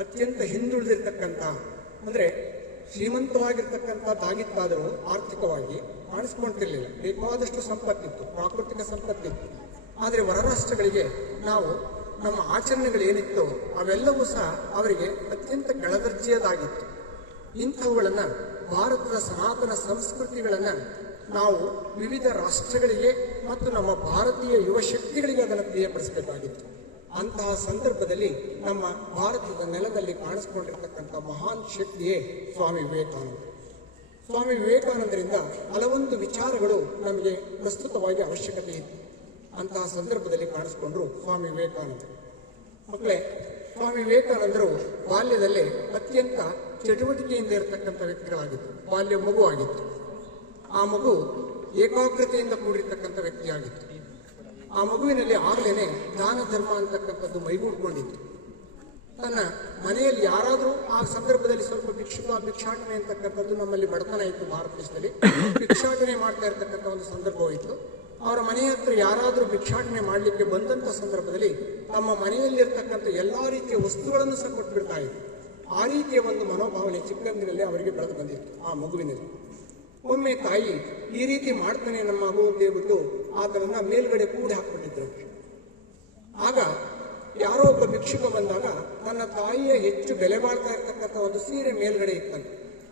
ಅತ್ಯಂತ ಹಿಂದುಳಿದಿರ್ತಕ್ಕಂಥ, ಅಂದರೆ ಶ್ರೀಮಂತವಾಗಿರ್ತಕ್ಕಂಥದ್ದಾಗಿತ್ತಾದರೂ ಆರ್ಥಿಕವಾಗಿ ಕಾಣಿಸ್ಕೊಳ್ತಿರ್ಲಿಲ್ಲ. ಬೇಕಾದಷ್ಟು ಸಂಪತ್ತಿತ್ತು, ಪ್ರಾಕೃತಿಕ ಸಂಪತ್ತಿತ್ತು. ಆದರೆ ಹೊರ ರಾಷ್ಟ್ರಗಳಿಗೆ ನಾವು ನಮ್ಮ ಆಚರಣೆಗಳೇನಿತ್ತು ಅವೆಲ್ಲವೂ ಸಹ ಅವರಿಗೆ ಅತ್ಯಂತ ಕೆಳದರ್ಜೆಯದಾಗಿತ್ತು. ಇಂಥವುಗಳನ್ನು, ಭಾರತದ ಸನಾತನ ಸಂಸ್ಕೃತಿಗಳನ್ನು ನಾವು ವಿವಿಧ ರಾಷ್ಟ್ರಗಳಿಗೆ ಮತ್ತು ನಮ್ಮ ಭಾರತೀಯ ಯುವ ಶಕ್ತಿಗಳಿಗೆ ಅದನ್ನು ತಿಳಿಯಪಡಿಸಬೇಕಾಗಿತ್ತು. ಅಂತಹ ಸಂದರ್ಭದಲ್ಲಿ ನಮ್ಮ ಭಾರತದ ನೆಲದಲ್ಲಿ ಕಾಣಿಸ್ಕೊಂಡಿರ್ತಕ್ಕಂಥ ಮಹಾನ್ ಶಕ್ತಿಯೇ ಸ್ವಾಮಿ ವಿವೇಕಾನಂದ. ಸ್ವಾಮಿ ವಿವೇಕಾನಂದರಿಂದ ಹಲವೊಂದು ವಿಚಾರಗಳು ನಮಗೆ ಪ್ರಸ್ತುತವಾಗಿ ಅವಶ್ಯಕತೆ ಇತ್ತು. ಅಂತಹ ಸಂದರ್ಭದಲ್ಲಿ ಕಾಣಿಸ್ಕೊಂಡ್ರು ಸ್ವಾಮಿ ವಿವೇಕಾನಂದ. ಮಕ್ಕಳೇ, ಸ್ವಾಮಿ ವಿವೇಕಾನಂದರು ಬಾಲ್ಯದಲ್ಲೇ ಅತ್ಯಂತ ಚಟುವಟಿಕೆಯಿಂದ ಇರತಕ್ಕಂಥ ವ್ಯಕ್ತಿಗಳಾಗಿತ್ತು. ಬಾಲ್ಯ ಮಗು ಆಗಿತ್ತು. ಆ ಮಗು ಏಕಾಗ್ರತೆಯಿಂದ ಕೂಡಿರ್ತಕ್ಕಂಥ ವ್ಯಕ್ತಿಯಾಗಿತ್ತು. ಆ ಮಗುವಿನಲ್ಲಿ ಆಗಲೇ ದಾನ ಧರ್ಮ ಅಂತಕ್ಕಂಥದ್ದು ಮೈಗೂಡ್ಕೊಂಡಿತ್ತು. ತನ್ನ ಮನೆಯಲ್ಲಿ ಯಾರಾದರೂ ಆ ಸಂದರ್ಭದಲ್ಲಿ ಸ್ವಲ್ಪ ಭಿಕ್ಷಾಟನೆ ಅಂತಕ್ಕಂಥದ್ದು, ನಮ್ಮಲ್ಲಿ ಬಡತನ ಇತ್ತು ಭಾರತ ದೇಶದಲ್ಲಿ, ಭಿಕ್ಷಾಟನೆ ಮಾಡ್ತಾ ಇರ್ತಕ್ಕಂಥ ಒಂದು ಸಂದರ್ಭವಿತ್ತು. ಅವರ ಮನೆಯ ಹತ್ರ ಯಾರಾದರೂ ಭಿಕ್ಷಾಟನೆ ಮಾಡಲಿಕ್ಕೆ ಬಂದಂಥ ಸಂದರ್ಭದಲ್ಲಿ ತಮ್ಮ ಮನೆಯಲ್ಲಿರ್ತಕ್ಕಂಥ ಎಲ್ಲ ರೀತಿಯ ವಸ್ತುಗಳನ್ನು ಸಹ ಕೊಟ್ಬಿಡ್ತಾ ಇತ್ತು. ಆ ರೀತಿಯ ಒಂದು ಮನೋಭಾವನೆ ಚಿಕ್ಕಂದಿನಲ್ಲಿ ಅವರಿಗೆ ಬೆಳೆದು ಬಂದಿತ್ತು ಆ ಮಗುವಿನಲ್ಲಿ. ಒಮ್ಮೆ ತಾಯಿ ಈ ರೀತಿ ಮಾಡ್ತಾನೆ ನಮ್ಮ ಮಗು ಅಂತ ಹೇಳ್ಬಿಟ್ಟು ಆತನನ್ನ ಮೇಲ್ಗಡೆ ಕೂಡಿ ಹಾಕ್ಬಿಟ್ಟಿದ್ರು. ಆಗ ಯಾರೋ ಒಬ್ಬ ಭಿಕ್ಷುಕ ಬಂದಾಗ ತನ್ನ ತಾಯಿಯ ಹೆಚ್ಚು ಬೆಲೆ ಬಾಳ್ತಾ ಇರ್ತಕ್ಕಂಥ ಒಂದು ಸೀರೆ ಮೇಲ್ಗಡೆ ಇತ್ತಂತೆ.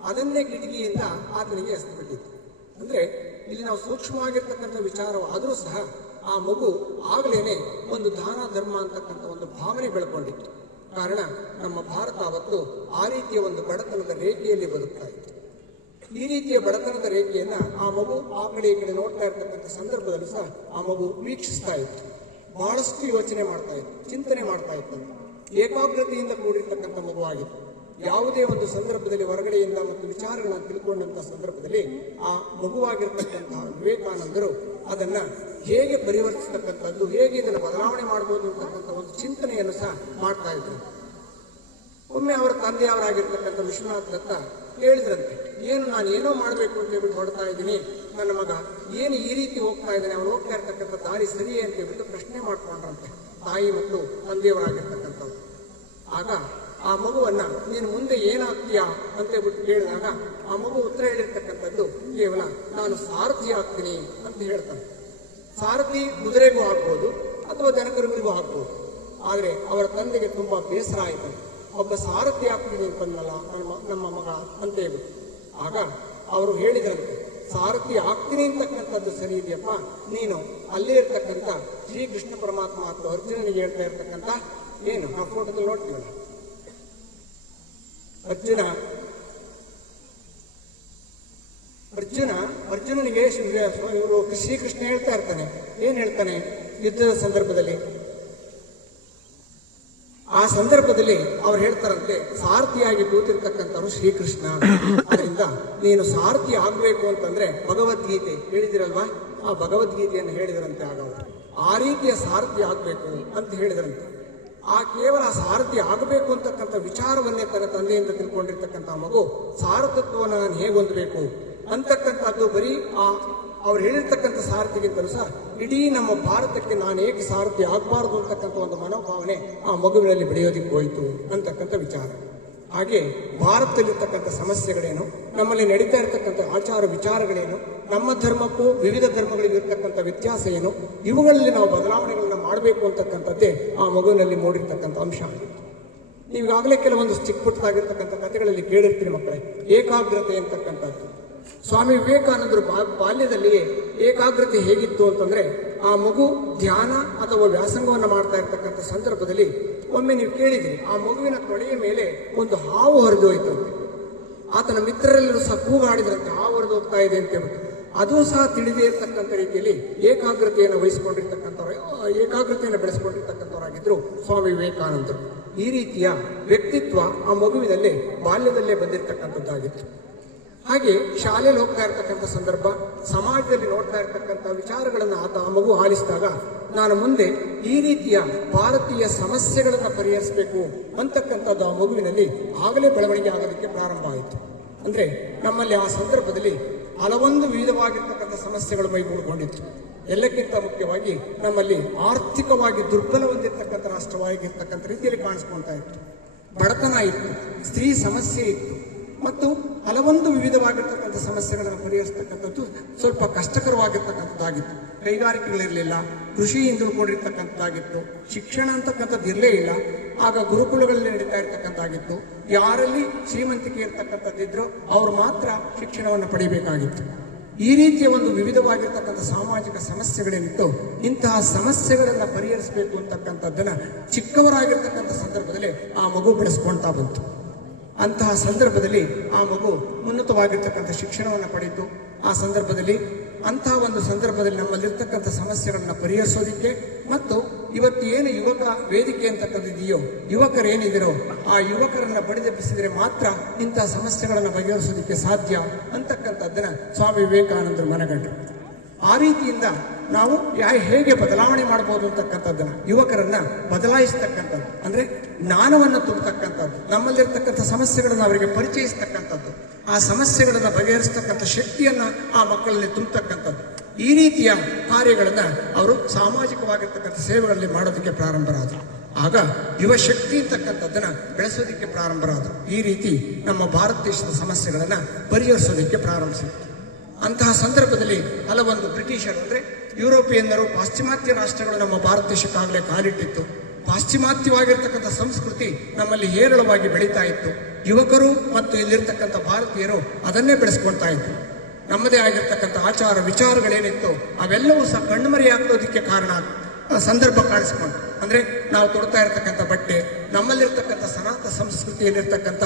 ಅದನ್ನೇ ಕಿಟಕಿಯಿಂದ ಆತನಿಗೆ ಎಸೆದುಬಿಟ್ಟಿತ್ತು. ಅಂದ್ರೆ ಇಲ್ಲಿ ನಾವು ಸೂಕ್ಷ್ಮವಾಗಿರ್ತಕ್ಕಂಥ ವಿಚಾರವಾದರೂ ಸಹ ಆ ಮಗು ಆಗಲೇನೆ ಒಂದು ದಾನ ಧರ್ಮ ಅಂತಕ್ಕಂಥ ಒಂದು ಭಾವನೆ ಬೆಳ್ಕೊಂಡಿತ್ತು. ಕಾರಣ ನಮ್ಮ ಭಾರತ ಅವತ್ತು ಆ ರೀತಿಯ ಒಂದು ಬಡತನದ ರೇಖೆಯಲ್ಲಿ ಬದುಕ್ತಾ ಇತ್ತು. ಈ ರೀತಿಯ ಬಡತನದ ರೇಖೆಯನ್ನ ಆ ಮಗು ಆ ಕಡೆ ಈ ಕಡೆ ನೋಡ್ತಾ ಇರ್ತಕ್ಕಂಥ ಸಂದರ್ಭದಲ್ಲಿ ಸಹ ಆ ಮಗು ವೀಕ್ಷಿಸ್ತಾ ಇತ್ತು. ಬಹಳಷ್ಟು ಯೋಚನೆ ಮಾಡ್ತಾ ಇತ್ತು, ಚಿಂತನೆ ಮಾಡ್ತಾ ಇತ್ತು. ಏಕಾಗ್ರತೆಯಿಂದ ಕೂಡಿರ್ತಕ್ಕಂಥ ಮಗುವಾಗಿತ್ತು. ಯಾವುದೇ ಒಂದು ಸಂದರ್ಭದಲ್ಲಿ ಹೊರಗಡೆಯಿಂದ ಮತ್ತು ವಿಚಾರಗಳನ್ನು ತಿಳ್ಕೊಂಡಂಥ ಸಂದರ್ಭದಲ್ಲಿ ಆ ಮಗುವಾಗಿರ್ತಕ್ಕಂತಹ ವಿವೇಕಾನಂದರು ಅದನ್ನ ಹೇಗೆ ಪರಿವರ್ತಿಸ್ತಕ್ಕಂಥದ್ದು, ಹೇಗೆ ಇದನ್ನು ಬದಲಾವಣೆ ಮಾಡಬಹುದು ಅಂತಕ್ಕಂಥ ಒಂದು ಚಿಂತನೆಯನ್ನು ಸಹ ಮಾಡ್ತಾ ಇದ್ರು. ಒಮ್ಮೆ ಅವರ ತಂದೆಯವರಾಗಿರ್ತಕ್ಕಂಥ ವಿಶ್ವನಾಥ್ ದತ್ತ ಹೇಳಿದ್ರಂತೆ, ನಾನು ಏನೋ ಮಾಡಬೇಕು ಅಂತ ಹೇಳ್ಬಿಟ್ಟು ಹೊಡ್ತಾ ಇದ್ದೀನಿ, ನನ್ನ ಮಗ ಏನು ಈ ರೀತಿ ಹೋಗ್ತಾ ಇದ್ದಾನೆ, ಅವನು ಹೋಗ್ತಾ ಇರ್ತಕ್ಕಂಥ ದಾರಿ ಸರಿಯೇ ಅಂತ ಹೇಳ್ಬಿಟ್ಟು ಪ್ರಶ್ನೆ ಮಾಡ್ಕೊಂಡ್ರಂತೆ ತಾಯಿ ಮತ್ತು ತಂದೆಯವರಾಗಿರ್ತಕ್ಕಂಥವ್ರು. ಆಗ ಆ ಮಗುವನ್ನ ನೀನು ಮುಂದೆ ಏನಾಗ್ತೀಯಾ ಅಂತ ಹೇಳ್ಬಿಟ್ಟು ಕೇಳಿದಾಗ ಆ ಮಗು ಉತ್ತರ ಹೇಳಿರ್ತಕ್ಕಂಥದ್ದು ಕೇವಲ ನಾನು ಸಾರಥಿ ಆಗ್ತೀನಿ ಅಂತ ಹೇಳ್ತಾನೆ. ಸಾರಥಿ ಕುದುರೆಗೂ ಆಗ್ಬೋದು ಅಥವಾ ದನಕರುಗಳಿಗೂ ಆಗ್ಬೋದು. ಆದರೆ ಅವರ ತಂದೆಗೆ ತುಂಬಾ ಬೇಸರ ಆಯಿತು. ಒಬ್ಬ ಸಾರಥಿ ಆಗ್ತೀನಿ ಅಂತಂದಲ್ಲ ನಮ್ಮ ಮಗ ಅಂತ ಹೇಳ್ಬಿಟ್ಟು. ಆಗ ಅವರು ಹೇಳಿದ್ರಂತೆ, ಸಾರಥಿ ಆಗ್ತೀನಿ ಅಂತಕ್ಕಂಥದ್ದು ಸರಿ ಇದೆಯಪ್ಪ, ನೀನು ಅಲ್ಲೇ ಇರ್ತಕ್ಕಂಥ ಶ್ರೀಕೃಷ್ಣ ಪರಮಾತ್ಮ ಅಥವಾ ಅರ್ಜುನನಿಗೆ ಹೇಳ್ತಾ ಇರ್ತಕ್ಕಂಥ ಏನು ಆ ಫೋಟೋದಲ್ಲಿ ನೋಡ್ತೀವಲ್ಲ, ಅರ್ಜುನನಿಗೆ ಇವರು ಶ್ರೀಕೃಷ್ಣ ಹೇಳ್ತಾ ಇರ್ತಾನೆ. ಏನ್ ಹೇಳ್ತಾನೆ ಯುದ್ಧದ ಸಂದರ್ಭದಲ್ಲಿ? ಆ ಸಂದರ್ಭದಲ್ಲಿ ಅವ್ರು ಹೇಳ್ತಾರಂತೆ, ಸಾರಥಿಯಾಗಿ ಕೂತಿರ್ತಕ್ಕಂಥವ್ರು ಶ್ರೀಕೃಷ್ಣ. ಅದರಿಂದ ನೀನು ಸಾರಥಿ ಆಗ್ಬೇಕು ಅಂತಂದ್ರೆ ಭಗವದ್ಗೀತೆ ಹೇಳಿದಿರಲ್ವಾ, ಆ ಭಗವದ್ಗೀತೆಯನ್ನು ಹೇಳಿದ್ರಂತೆ. ಆಗ ಅವರು ಆ ರೀತಿಯ ಸಾರಥಿ ಆಗ್ಬೇಕು ಅಂತ ಹೇಳಿದ್ರಂತೆ. ಆ ಕೇವಲ ಸಾರಥಿ ಆಗಬೇಕು ಅಂತಕ್ಕಂಥ ವಿಚಾರವನ್ನೇ ತನ್ನ ತಂದೆಯಿಂದ ತಿಳ್ಕೊಂಡಿರ್ತಕ್ಕಂಥ ಮಗು ಸಾರಥತ್ವವನ್ನು ನಾನು ಹೇಗೆ ಹೊಂದಬೇಕು ಅಂತಕ್ಕಂಥದ್ದು ಬರೀ ಅವ್ರು ಹೇಳಿರ್ತಕ್ಕಂಥ ಸಾರಥಿಗಿಂತಲೂ ಸಹ ಇಡೀ ನಮ್ಮ ಭಾರತಕ್ಕೆ ನಾನು ಏಕೆ ಸಾರಥಿ ಆಗಬಾರ್ದು ಅಂತಕ್ಕಂಥ ಒಂದು ಮನೋಭಾವನೆ ಆ ಮಗುವಿನಲ್ಲಿ ಬೆಳೆಯೋದಿಕ್ಕೆ ಹೋಯಿತು ಅಂತಕ್ಕಂಥ ವಿಚಾರ. ಹಾಗೆ ಭಾರತದಲ್ಲಿರ್ತಕ್ಕಂಥ ಸಮಸ್ಯೆಗಳೇನು, ನಮ್ಮಲ್ಲಿ ನಡೀತಾ ಇರತಕ್ಕಂಥ ಆಚಾರ ವಿಚಾರಗಳೇನು, ನಮ್ಮ ಧರ್ಮಕ್ಕೂ ವಿವಿಧ ಧರ್ಮಗಳಿಗೂ ಇರ್ತಕ್ಕಂಥ ವ್ಯತ್ಯಾಸ ಏನು, ಇವುಗಳಲ್ಲಿ ನಾವು ಬದಲಾವಣೆಗಳನ್ನ ಮಾಡಬೇಕು ಅಂತಕ್ಕಂಥದ್ದೇ ಆ ಮಗುವಿನಲ್ಲಿ ಮೂಡಿರ್ತಕ್ಕಂಥ ಅಂಶ ಆಗಿತ್ತು. ನೀವಾಗಲೇ ಕೆಲವೊಂದು ಚಿಕ್ಕ ಪುಟ್ಟದಾಗಿರ್ತಕ್ಕಂಥ ಕಥೆಗಳಲ್ಲಿ ಕೇಳಿರ್ತೀರಿ ಮಕ್ಕಳೇ, ಏಕಾಗ್ರತೆ ಅಂತಕ್ಕಂಥದ್ದು. ಸ್ವಾಮಿ ವಿವೇಕಾನಂದರು ಬಾಲ್ಯದಲ್ಲಿಯೇ ಏಕಾಗ್ರತೆ ಹೇಗಿತ್ತು ಅಂತಂದ್ರೆ, ಆ ಮಗು ಧ್ಯಾನ ಅಥವಾ ವ್ಯಾಸಂಗವನ್ನು ಮಾಡ್ತಾ ಇರ್ತಕ್ಕಂಥ ಸಂದರ್ಭದಲ್ಲಿ ಒಮ್ಮೆ ನೀವು ಕೇಳಿದ್ರಿ, ಆ ಮಗುವಿನ ತೊಡೆಯ ಮೇಲೆ ಒಂದು ಹಾವು ಹರಿದು ಹೋಯ್ತಂತೆ. ಆತನ ಮಿತ್ರರೆಲ್ಲರೂ ಸಹ ಕೂಗಾಡಿದ್ರಂತೆ, ಹಾವು ಹರಿದು ಹೋಗ್ತಾ ಇದೆ ಅಂತ ಹೇಳ್ಬಿಟ್ಟು. ಅದು ಸಹ ತಿಳಿದೇ ಇರ್ತಕ್ಕಂಥ ರೀತಿಯಲ್ಲಿ ಏಕಾಗ್ರತೆಯನ್ನು ಬೆಳೆಸಿಕೊಂಡಿರ್ತಕ್ಕಂಥವರಾಗಿದ್ರು ಸ್ವಾಮಿ ವಿವೇಕಾನಂದರು. ಈ ರೀತಿಯ ವ್ಯಕ್ತಿತ್ವ ಆ ಮಗುವಿನಲ್ಲಿ ಬಾಲ್ಯದಲ್ಲೇ ಬಂದಿರತಕ್ಕಂಥದ್ದಾಗಿತ್ತು. ಹಾಗೆ ಶಾಲೆಯಲ್ಲಿ ಹೋಗ್ತಾ ಇರ್ತಕ್ಕಂಥ ಸಂದರ್ಭ, ಸಮಾಜದಲ್ಲಿ ನೋಡ್ತಾ ಇರ್ತಕ್ಕಂಥ ವಿಚಾರಗಳನ್ನು ಆ ಮಗು ಆಲಿಸಿದಾಗ ನಾನು ಮುಂದೆ ಈ ರೀತಿಯ ಭಾರತೀಯ ಸಮಸ್ಯೆಗಳನ್ನು ಪರಿಹರಿಸಬೇಕು ಅಂತಕ್ಕಂಥದ್ದು ಆ ಮಗುವಿನಲ್ಲಿ ಆಗಲೇ ಬೆಳವಣಿಗೆ ಆಗೋದಕ್ಕೆ ಪ್ರಾರಂಭ ಆಯಿತು. ಅಂದ್ರೆ ನಮ್ಮಲ್ಲಿ ಆ ಸಂದರ್ಭದಲ್ಲಿ ಹಲವೊಂದು ವಿವಿಧವಾಗಿರ್ತಕ್ಕಂಥ ಸಮಸ್ಯೆಗಳು ಮೈಗೂಡಿಕೊಂಡಿತ್ತು. ಎಲ್ಲಕ್ಕಿಂತ ಮುಖ್ಯವಾಗಿ ನಮ್ಮಲ್ಲಿ ಆರ್ಥಿಕವಾಗಿ ದುರ್ಬಲ ಹೊಂದಿರತಕ್ಕಂಥ ರಾಷ್ಟ್ರವಾಗಿರ್ತಕ್ಕಂಥ ರೀತಿಯಲ್ಲಿ ಕಾಣಿಸ್ಕೊಳ್ತಾ ಇತ್ತು. ಬಡತನ ಇತ್ತು, ಸ್ತ್ರೀ ಸಮಸ್ಯೆ ಇತ್ತು ಮತ್ತು ಹಲವೊಂದು ವಿವಿಧವಾಗಿರ್ತಕ್ಕಂಥ ಸಮಸ್ಯೆಗಳನ್ನು ಪರಿಹರಿಸ್ತಕ್ಕಂಥದ್ದು ಸ್ವಲ್ಪ ಕಷ್ಟಕರವಾಗಿರ್ತಕ್ಕಂಥದ್ದಾಗಿತ್ತು. ಕೈಗಾರಿಕೆಗಳಿರಲಿಲ್ಲ, ಕೃಷಿ ಹಿಂದುಳ್ಕೊಂಡಿರ್ತಕ್ಕಂಥದ್ದಾಗಿತ್ತು, ಶಿಕ್ಷಣ ಅಂತಕ್ಕಂಥದ್ದು ಇರಲೇ ಇಲ್ಲ. ಆಗ ಗುರುಕುಲಗಳಲ್ಲಿ ನಡೀತಾ ಇರ್ತಕ್ಕಂಥದ್ದಾಗಿತ್ತು. ಯಾರಲ್ಲಿ ಶ್ರೀಮಂತಿಕೆ ಇರ್ತಕ್ಕಂಥದ್ದಿದ್ರೋ ಅವರು ಮಾತ್ರ ಶಿಕ್ಷಣವನ್ನು ಪಡಿಬೇಕಾಗಿತ್ತು. ಈ ರೀತಿಯ ಒಂದು ವಿವಿಧವಾಗಿರ್ತಕ್ಕಂಥ ಸಾಮಾಜಿಕ ಸಮಸ್ಯೆಗಳೇನಿತ್ತು, ಇಂತಹ ಸಮಸ್ಯೆಗಳನ್ನು ಪರಿಹರಿಸಬೇಕು ಅಂತಕ್ಕಂಥದ್ದನ್ನು ಚಿಕ್ಕವರಾಗಿರ್ತಕ್ಕಂಥ ಸಂದರ್ಭದಲ್ಲಿ ಆ ಮಗು ಬೆಳೆಸ್ಕೊಳ್ತಾ ಬಂತು. ಅಂತಹ ಸಂದರ್ಭದಲ್ಲಿ ಆ ಮಗು ಉನ್ನತವಾಗಿರ್ತಕ್ಕಂಥ ಶಿಕ್ಷಣವನ್ನು ಪಡೆಯಿತು. ಆ ಸಂದರ್ಭದಲ್ಲಿ ಅಂತಹ ಒಂದು ಸಂದರ್ಭದಲ್ಲಿ ನಮ್ಮಲ್ಲಿರ್ತಕ್ಕಂಥ ಸಮಸ್ಯೆಗಳನ್ನು ಪರಿಹರಿಸೋದಿಕ್ಕೆ ಮತ್ತು ಇವತ್ತು ಏನು ಯುವಕ ವೇದಿಕೆ ಅಂತಕ್ಕಂಥದ್ದಿದೆಯೋ, ಯುವಕರೇನಿದಿರೋ ಆ ಯುವಕರನ್ನು ಬಡಿದೆಬ್ಬಿಸಿದರೆ ಮಾತ್ರ ಇಂತಹ ಸಮಸ್ಯೆಗಳನ್ನು ಬಗೆಹರಿಸೋದಕ್ಕೆ ಸಾಧ್ಯ ಅಂತಕ್ಕಂಥದ್ದನ್ನು ಸ್ವಾಮಿ ವಿವೇಕಾನಂದರು ಮನಗಂಡರು. ಆ ರೀತಿಯಿಂದ ನಾವು ಹೇಗೆ ಬದಲಾವಣೆ ಮಾಡಬಹುದು ಅಂತಕ್ಕಂಥದ್ದನ್ನು, ಯುವಕರನ್ನ ಬದಲಾಯಿಸ್ತಕ್ಕಂಥದ್ದು ಅಂದರೆ ಜ್ಞಾನವನ್ನು ತುಂಬತಕ್ಕಂಥದ್ದು, ನಮ್ಮಲ್ಲಿರ್ತಕ್ಕಂಥ ಸಮಸ್ಯೆಗಳನ್ನು ಅವರಿಗೆ ಪರಿಚಯಿಸ್ತಕ್ಕಂಥದ್ದು, ಆ ಸಮಸ್ಯೆಗಳನ್ನು ಬಗೆಹರಿಸ್ತಕ್ಕಂಥ ಶಕ್ತಿಯನ್ನ ಆ ಮಕ್ಕಳಲ್ಲಿ ತುಂಬತಕ್ಕಂಥದ್ದು, ಈ ರೀತಿಯ ಕಾರ್ಯಗಳನ್ನು ಅವರು ಸಾಮಾಜಿಕವಾಗಿರ್ತಕ್ಕಂಥ ಸೇವೆಗಳಲ್ಲಿ ಮಾಡೋದಕ್ಕೆ ಪ್ರಾರಂಭರಾದರು. ಆಗ ಯುವ ಶಕ್ತಿ ಅಂತಕ್ಕಂಥದ್ದನ್ನು ಬೆಳೆಸೋದಕ್ಕೆ ಪ್ರಾರಂಭರಾದರು. ಈ ರೀತಿ ನಮ್ಮ ಭಾರತ ದೇಶದ ಸಮಸ್ಯೆಗಳನ್ನು ಪರಿಹರಿಸೋದಕ್ಕೆ ಪ್ರಾರಂಭಿಸಿದರು. ಅಂತಹ ಸಂದರ್ಭದಲ್ಲಿ ಹಲವೊಂದು ಬ್ರಿಟಿಷರು ಅಂದರೆ ಯುರೋಪಿಯನ್ನರು, ಪಾಶ್ಚಿಮಾತ್ಯ ರಾಷ್ಟ್ರಗಳು ನಮ್ಮ ಭಾರತ ದೇಶಕ್ಕಾಗಲೇ ಕಾಲಿಟ್ಟಿತ್ತು. ಪಾಶ್ಚಿಮಾತ್ಯವಾಗಿರ್ತಕ್ಕಂಥ ಸಂಸ್ಕೃತಿ ನಮ್ಮಲ್ಲಿ ಹೇರಳವಾಗಿ ಬೆಳೀತಾ ಇತ್ತು. ಯುವಕರು ಮತ್ತು ಇಲ್ಲಿರ್ತಕ್ಕಂಥ ಭಾರತೀಯರು ಅದನ್ನೇ ಬೆಳೆಸ್ಕೊಳ್ತಾ ಇದ್ರು. ನಮ್ಮದೇ ಆಗಿರ್ತಕ್ಕಂಥ ಆಚಾರ ವಿಚಾರಗಳೇನಿತ್ತು ಅವೆಲ್ಲವೂ ಸಹ ಕಣ್ಮರೆಯಾಗೋದಕ್ಕೆ ಕಾರಣ ಸಂದರ್ಭ ಕಾಣಿಸ್ಕೊಂಡು, ಅಂದರೆ ನಾವು ತೊಡ್ತಾ ಇರ್ತಕ್ಕಂಥ ಬಟ್ಟೆ, ನಮ್ಮಲ್ಲಿರ್ತಕ್ಕಂಥ ಸನಾತನ ಸಂಸ್ಕೃತಿಯಲ್ಲಿರ್ತಕ್ಕಂಥ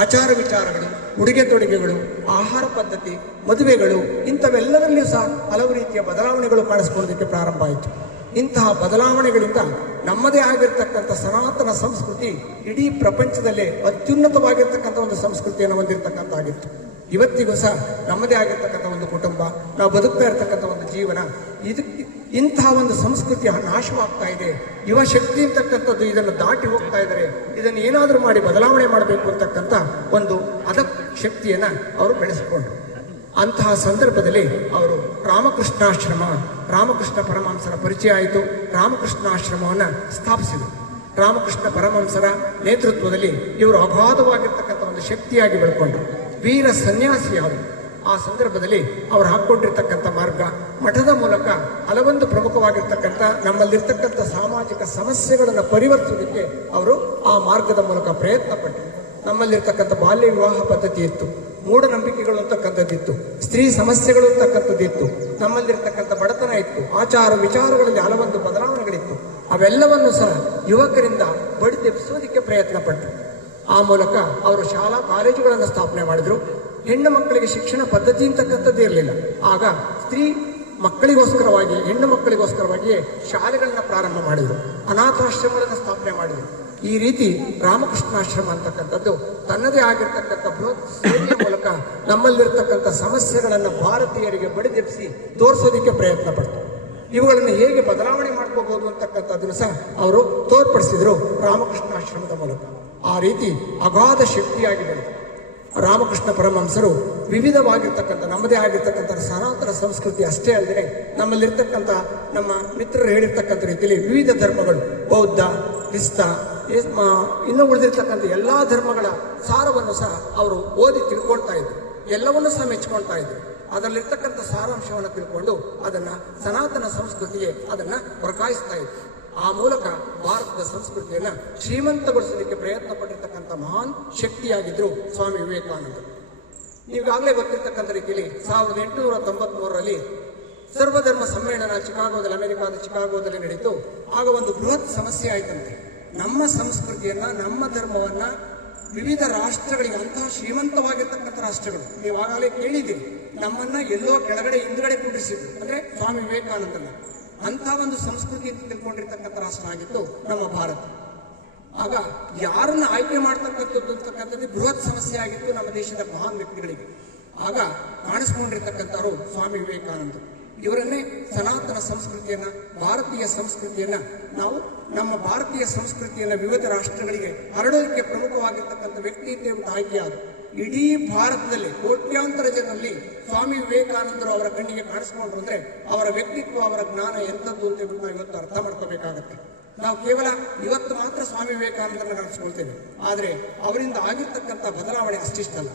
ಆಚಾರ ವಿಚಾರಗಳು, ಉಡುಗೆ ತೊಡುಗೆಗಳು, ಆಹಾರ ಪದ್ಧತಿ, ಮದುವೆಗಳು, ಇಂಥವೆಲ್ಲದರಲ್ಲಿಯೂ ಸಹ ಹಲವು ರೀತಿಯ ಬದಲಾವಣೆಗಳು ಕಾಣಿಸ್ಕೊಳ್ಳೋದಕ್ಕೆ ಪ್ರಾರಂಭ ಆಯಿತು. ಇಂತಹ ಬದಲಾವಣೆಗಳಿಂದ ನಮ್ಮದೇ ಆಗಿರ್ತಕ್ಕಂಥ ಸನಾತನ ಸಂಸ್ಕೃತಿ ಇಡೀ ಪ್ರಪಂಚದಲ್ಲೇ ಅತ್ಯುನ್ನತವಾಗಿರ್ತಕ್ಕಂಥ ಒಂದು ಸಂಸ್ಕೃತಿಯನ್ನು ಹೊಂದಿರತಕ್ಕಂಥಾಗಿತ್ತು. ಇವತ್ತಿಗೂ ಸಹ ನಮ್ಮದೇ ಆಗಿರ್ತಕ್ಕಂಥ ಒಂದು ಕುಟುಂಬ, ನಾವು ಬದುಕ್ತಾ ಇರ್ತಕ್ಕಂಥ ಒಂದು ಜೀವನ, ಇಂತಹ ಒಂದು ಸಂಸ್ಕೃತಿಯ ನಾಶವಾಗ್ತಾ ಇದೆ. ಯುವ ಶಕ್ತಿ ಅಂತಕ್ಕಂಥದ್ದು ಇದನ್ನು ದಾಟಿ ಹೋಗ್ತಾ ಇದ್ದಾರೆ. ಇದನ್ನು ಏನಾದರೂ ಮಾಡಿ ಬದಲಾವಣೆ ಮಾಡಬೇಕು ಅಂತಕ್ಕಂಥ ಒಂದು ಶಕ್ತಿಯನ್ನ ಅವರು ಬೆಳೆಸಿಕೊಂಡ್ರು. ಅಂತಹ ಸಂದರ್ಭದಲ್ಲಿ ಅವರು ರಾಮಕೃಷ್ಣ ಪರಮಹಂಸರ ಪರಿಚಯ ಆಯಿತು. ರಾಮಕೃಷ್ಣಾಶ್ರಮವನ್ನು ಸ್ಥಾಪಿಸಿದರು. ರಾಮಕೃಷ್ಣ ಪರಮಹಂಸರ ನೇತೃತ್ವದಲ್ಲಿ ಇವರು ಅಗಾಧವಾಗಿರ್ತಕ್ಕಂಥ ಒಂದು ಶಕ್ತಿಯಾಗಿ ಬೆಳ್ಕೊಂಡ್ರು. ವೀರ ಸನ್ಯಾಸಿಯಾದರು. ಆ ಸಂದರ್ಭದಲ್ಲಿ ಅವರು ಹಾಕ್ಕೊಂಡಿರ್ತಕ್ಕಂಥ ಮಾರ್ಗ, ಮಠದ ಮೂಲಕ ಹಲವೊಂದು ಪ್ರಮುಖವಾಗಿರ್ತಕ್ಕಂಥ ನಮ್ಮಲ್ಲಿರ್ತಕ್ಕಂಥ ಸಾಮಾಜಿಕ ಸಮಸ್ಯೆಗಳನ್ನು ಪರಿವರ್ತಿಸೋದಕ್ಕೆ ಅವರು ಆ ಮಾರ್ಗದ ಮೂಲಕ ಪ್ರಯತ್ನ ಪಟ್ಟರು. ನಮ್ಮಲ್ಲಿರ್ತಕ್ಕಂಥ ಬಾಲ್ಯ ವಿವಾಹ ಪದ್ಧತಿ ಇತ್ತು, ಮೂಢನಂಬಿಕೆಗಳು ಅಂತಕ್ಕಂಥದ್ದಿತ್ತು, ಸ್ತ್ರೀ ಸಮಸ್ಯೆಗಳು ಅಂತಕ್ಕಂಥದ್ದಿತ್ತು, ನಮ್ಮಲ್ಲಿರ್ತಕ್ಕಂಥ ಬಡತನ ಇತ್ತು, ಆಚಾರ ವಿಚಾರಗಳಲ್ಲಿ ಹಲವೊಂದು ಬದಲಾವಣೆಗಳಿತ್ತು. ಅವೆಲ್ಲವನ್ನು ಸಹ ಯುವಕರಿಂದ ಬಡಿದೆಬ್ಬಿಸೋದಕ್ಕೆ ಪ್ರಯತ್ನ ಪಟ್ಟರು. ಆ ಮೂಲಕ ಅವರು ಶಾಲಾ ಕಾಲೇಜುಗಳನ್ನು ಸ್ಥಾಪನೆ ಮಾಡಿದರು. ಹೆಣ್ಣು ಮಕ್ಕಳಿಗೆ ಶಿಕ್ಷಣ ಪದ್ಧತಿ ಅಂತಕ್ಕಂಥದ್ದೇ ಇರಲಿಲ್ಲ. ಆಗ ಸ್ತ್ರೀ ಮಕ್ಕಳಿಗೋಸ್ಕರವಾಗಿ, ಹೆಣ್ಣು ಮಕ್ಕಳಿಗೋಸ್ಕರವಾಗಿಯೇ ಶಾಲೆಗಳನ್ನ ಪ್ರಾರಂಭ ಮಾಡಿದರು. ಅನಾಥಾಶ್ರಮಗಳನ್ನು ಸ್ಥಾಪನೆ ಮಾಡಿದರು. ಈ ರೀತಿ ರಾಮಕೃಷ್ಣಾಶ್ರಮ ಅಂತಕ್ಕಂಥದ್ದು ತನ್ನದೇ ಆಗಿರ್ತಕ್ಕಂಥ ಬೃಹತ್ ಸೇವೆಯ ಮೂಲಕ ನಮ್ಮಲ್ಲಿರ್ತಕ್ಕಂಥ ಸಮಸ್ಯೆಗಳನ್ನು ಭಾರತೀಯರಿಗೆ ಬಡಿದೆಬ್ಬಿಸಿ ತೋರಿಸೋದಕ್ಕೆ ಪ್ರಯತ್ನ ಪಡ್ತಾರೆ. ಇವುಗಳನ್ನು ಹೇಗೆ ಬದಲಾವಣೆ ಮಾಡ್ಕೋಬಹುದು ಅಂತಕ್ಕಂಥದ್ದನ್ನು ಸಹ ಅವರು ತೋರ್ಪಡಿಸಿದರು ರಾಮಕೃಷ್ಣಾಶ್ರಮದ ಮೂಲಕ. ಆ ರೀತಿ ಅಗಾಧ ಶಕ್ತಿಯಾಗಿ ಬೆಳೆದರು. ರಾಮಕೃಷ್ಣ ಪರಮಹಂಸರು ವಿವಿಧವಾಗಿರ್ತಕ್ಕಂಥ ನಮ್ಮದೇ ಆಗಿರ್ತಕ್ಕಂಥ ಸನಾತನ ಸಂಸ್ಕೃತಿ ಅಷ್ಟೇ ಅಲ್ಲದೆ ನಮ್ಮಲ್ಲಿರ್ತಕ್ಕಂಥ ನಮ್ಮ ಮಿತ್ರರು ಹೇಳಿರ್ತಕ್ಕಂಥ ರೀತಿಯಲ್ಲಿ ವಿವಿಧ ಧರ್ಮಗಳು, ಬೌದ್ಧ, ಕ್ರಿಸ್ತ, ಇನ್ನು ಉಳಿದಿರ್ತಕ್ಕಂಥ ಎಲ್ಲಾ ಧರ್ಮಗಳ ಸಾರವನ್ನು ಸಹ ಅವರು ಓದಿ ತಿಳ್ಕೊಳ್ತಾ ಇದ್ರು. ಎಲ್ಲವನ್ನೂ ಸಹ ಮೆಚ್ಕೊಳ್ತಾ ಇದ್ರು. ಅದರಲ್ಲಿರ್ತಕ್ಕಂಥ ಸಾರಾಂಶವನ್ನು ತಿಳ್ಕೊಂಡು ಅದನ್ನ ಸನಾತನ ಸಂಸ್ಕೃತಿಗೆ ಅದನ್ನ ವರ್ಗಾಯಿಸ್ತಾ ಇದ್ರು. ಆ ಮೂಲಕ ಭಾರತದ ಸಂಸ್ಕೃತಿಯನ್ನ ಶ್ರೀಮಂತಗೊಳಿಸಲಿಕ್ಕೆ ಪ್ರಯತ್ನ ಪಟ್ಟಿರ್ತಕ್ಕಂಥ ಮಹಾನ್ ಶಕ್ತಿಯಾಗಿದ್ರು ಸ್ವಾಮಿ ವಿವೇಕಾನಂದರು. ಈಗಾಗಲೇ ಗೊತ್ತಿರ್ತಕ್ಕಂಥ ರೀತಿಯಲ್ಲಿ 1893ರಲ್ಲಿ ಸರ್ವಧರ್ಮ ಸಮ್ಮೇಳನ ಅಮೆರಿಕಾದ ಚಿಕಾಗೋದಲ್ಲಿ ನಡೀತು. ಆಗ ಒಂದು ಬೃಹತ್ ಸಮಸ್ಯೆ ಆಯ್ತಂತೆ. ನಮ್ಮ ಸಂಸ್ಕೃತಿಯನ್ನ, ನಮ್ಮ ಧರ್ಮವನ್ನ ವಿವಿಧ ರಾಷ್ಟ್ರಗಳಿಗೆ, ಅಂತಹ ಶ್ರೀಮಂತವಾಗಿರ್ತಕ್ಕಂಥ ರಾಷ್ಟ್ರಗಳು, ನೀವಾಗಲೇ ಕೇಳಿದ್ದೀರಿ, ನಮ್ಮನ್ನ ಎಲ್ಲೋ ಕೆಳಗಡೆ ಹಿಂದ್ಗಡೆ ಕುಂಡಿಸಿದ್ರು, ಅಂದ್ರೆ ಸ್ವಾಮಿ ವಿವೇಕಾನಂದರನ್ನ. ಅಂತ ಒಂದು ಸಂಸ್ಕೃತಿ ಅಂತ ತಿಳ್ಕೊಂಡಿರ್ತಕ್ಕಂಥ ರಾಷ್ಟ್ರ ಆಗಿತ್ತು ನಮ್ಮ ಭಾರತ. ಆಗ ಯಾರನ್ನ ಆಯ್ಕೆ ಮಾಡ್ತಕ್ಕಂಥದ್ದು ಅಂತಕ್ಕಂಥದ್ದು ಬೃಹತ್ ಸಮಸ್ಯೆ ಆಗಿತ್ತು ನಮ್ಮ ದೇಶದ ಮಹಾನ್ ವ್ಯಕ್ತಿಗಳಿಗೆ. ಆಗ ಕಾಣಿಸ್ಕೊಂಡಿರ್ತಕ್ಕಂಥವ್ರು ಸ್ವಾಮಿ ವಿವೇಕಾನಂದರು. ಇವರನ್ನೇ ಸನಾತನ ಸಂಸ್ಕೃತಿಯನ್ನ, ಭಾರತೀಯ ಸಂಸ್ಕೃತಿಯನ್ನ, ನಾವು ನಮ್ಮ ಭಾರತೀಯ ಸಂಸ್ಕೃತಿಯನ್ನ ವಿವಿಧ ರಾಷ್ಟ್ರಗಳಿಗೆ ಹರಡೋದಕ್ಕೆ ಪ್ರಮುಖವಾಗಿರ್ತಕ್ಕಂಥ ವ್ಯಕ್ತಿ ಅಂತ ಆಯ್ಕೆಯಾದರು. ಇಡೀ ಭಾರತದಲ್ಲಿ ಕೋಟ್ಯಾಂತರ ಜನರಲ್ಲಿ ಸ್ವಾಮಿ ವಿವೇಕಾನಂದರು ಅವರ ಕಣ್ಣಿಗೆ ಕಾಣಿಸ್ಕೊಂಡ್ರು ಅಂದ್ರೆ ಅವರ ವ್ಯಕ್ತಿತ್ವ, ಅವರ ಜ್ಞಾನ ಎಂಥದ್ದು ಅಂತ ನಾವು ಇವತ್ತು ಅರ್ಥ ಮಾಡ್ಕೋಬೇಕಾಗತ್ತೆ. ನಾವು ಕೇವಲ ಇವತ್ತು ಮಾತ್ರ ಸ್ವಾಮಿ ವಿವೇಕಾನಂದರನ್ನ ಕಾಣಿಸ್ಕೊಳ್ತೇವೆ, ಆದರೆ ಅವರಿಂದ ಆಗಿರ್ತಕ್ಕಂಥ ಬದಲಾವಣೆ ಅಷ್ಟಿಷ್ಟಲ್ಲ.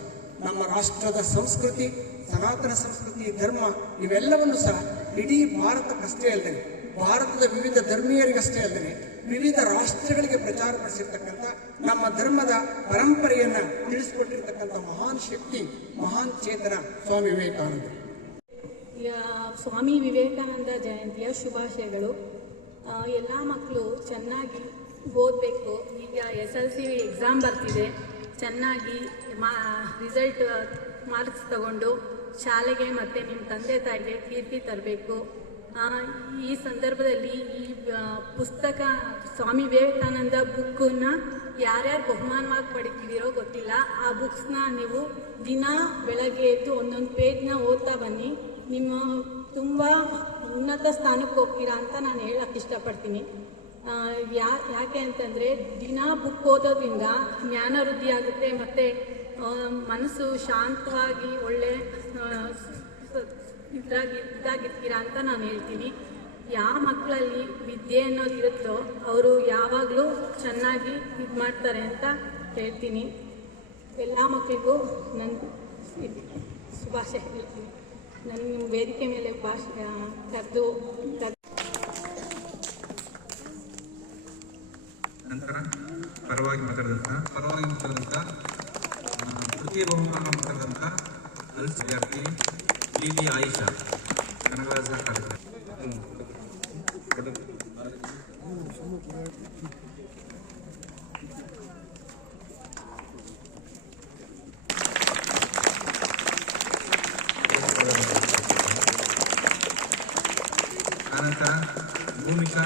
ನಮ್ಮ ರಾಷ್ಟ್ರದ ಸಂಸ್ಕೃತಿ, ಸನಾತನ ಸಂಸ್ಕೃತಿ, ಧರ್ಮ ಇವೆಲ್ಲವನ್ನು ಸಹ ಇಡೀ ಭಾರತಕ್ಕಷ್ಟೇ ಅಲ್ಲದೆ, ಭಾರತದ ವಿವಿಧ ಧರ್ಮೀಯರಿಗಷ್ಟೇ ಅಲ್ಲದೆ ವಿವಿಧ ರಾಷ್ಟ್ರಗಳಿಗೆ ಪ್ರಚಾರಪಡಿಸಿರ್ತಕ್ಕಂಥ ನಮ್ಮ ಧರ್ಮದ ಪರಂಪರೆಯನ್ನ ತಿಳಿಸಿಕೊಟ್ಟಿರ್ತಕ್ಕಂಥ ಮಹಾನ್ ಶಕ್ತಿ, ಮಹಾನ್ ಚೇತನ ಸ್ವಾಮಿ ವಿವೇಕಾನಂದ. ಸ್ವಾಮಿ ವಿವೇಕಾನಂದ ಜಯಂತಿಯ ಶುಭಾಶಯಗಳು. ಎಲ್ಲ ಮಕ್ಕಳು ಚೆನ್ನಾಗಿ ಓದಬೇಕು. ಈಗ SLC ಎಕ್ಸಾಮ್ ಬರ್ತಿದೆ, ಚೆನ್ನಾಗಿ ರಿಸಲ್ಟ್ ಮಾರ್ಕ್ಸ್ ತಗೊಂಡು ಶಾಲೆಗೆ ಮತ್ತು ನಿಮ್ಮ ತಂದೆ ತಾಯಿಗೆ ಕೀರ್ತಿ ತರಬೇಕು. ಈ ಸಂದರ್ಭದಲ್ಲಿ ಈ ಪುಸ್ತಕ ಸ್ವಾಮಿ ವಿವೇಕಾನಂದ ಬುಕ್ಕನ್ನು ಯಾರ್ಯಾರು ಬಹುಮಾನವಾಗಿ ಪಡಿತಿದ್ದೀರೋ ಗೊತ್ತಿಲ್ಲ. ಆ ಬುಕ್ಸ್ನ ನೀವು ದಿನ ಬೆಳಗ್ಗೆ ಎದ್ದು ಒಂದೊಂದು ಪೇಜ್ನ ಓದ್ತಾ ಬನ್ನಿ, ನಿಮ್ಮ ತುಂಬ ಉನ್ನತ ಸ್ಥಾನಕ್ಕೆ ಹೋಗ್ತೀರಾ ಅಂತ ನಾನು ಹೇಳಕ್ಕೆ ಇಷ್ಟಪಡ್ತೀನಿ. ಯಾಕೆ ಅಂತಂದರೆ ದಿನ ಬುಕ್ ಓದೋದ್ರಿಂದ ಜ್ಞಾನ ವೃದ್ಧಿ ಆಗುತ್ತೆ ಮತ್ತು ಮನಸ್ಸು ಶಾಂತವಾಗಿ ಒಳ್ಳೆ ಇದಾಗಿರ್ತೀರಾ ಅಂತ ನಾನು ಹೇಳ್ತೀನಿ. ಯಾವ ಮಕ್ಕಳಲ್ಲಿ ವಿದ್ಯೆ ಅನ್ನೋದಿರುತ್ತೋ ಅವರು ಯಾವಾಗಲೂ ಚೆನ್ನಾಗಿ ಇದು ಮಾಡ್ತಾರೆ ಅಂತ ಹೇಳ್ತೀನಿ. ಎಲ್ಲ ಮಕ್ಕಳಿಗೂ ನನ್ನ ಶುಭಾಶಯ ಹೇಳ್ತೀನಿ. ನನ್ನ ವೇದಿಕೆ ಮೇಲೆ ಕರೆದು ನಂತರ ಪರವಾಗಿ ಮಾತಾಡಿದಂಥ ತೃತೀಯ ಬಹುಮಾನ ಮಾತಾಡಿದಂಥ ವಿದ್ಯಾರ್ಥಿ ಲಿಲಿ ಆಯಿಷಾ ಕನಕದಾಸ ಕಾರ್ಯಕ್ರಮ. ಅನಂತರ ಭೂಮಿಕಾ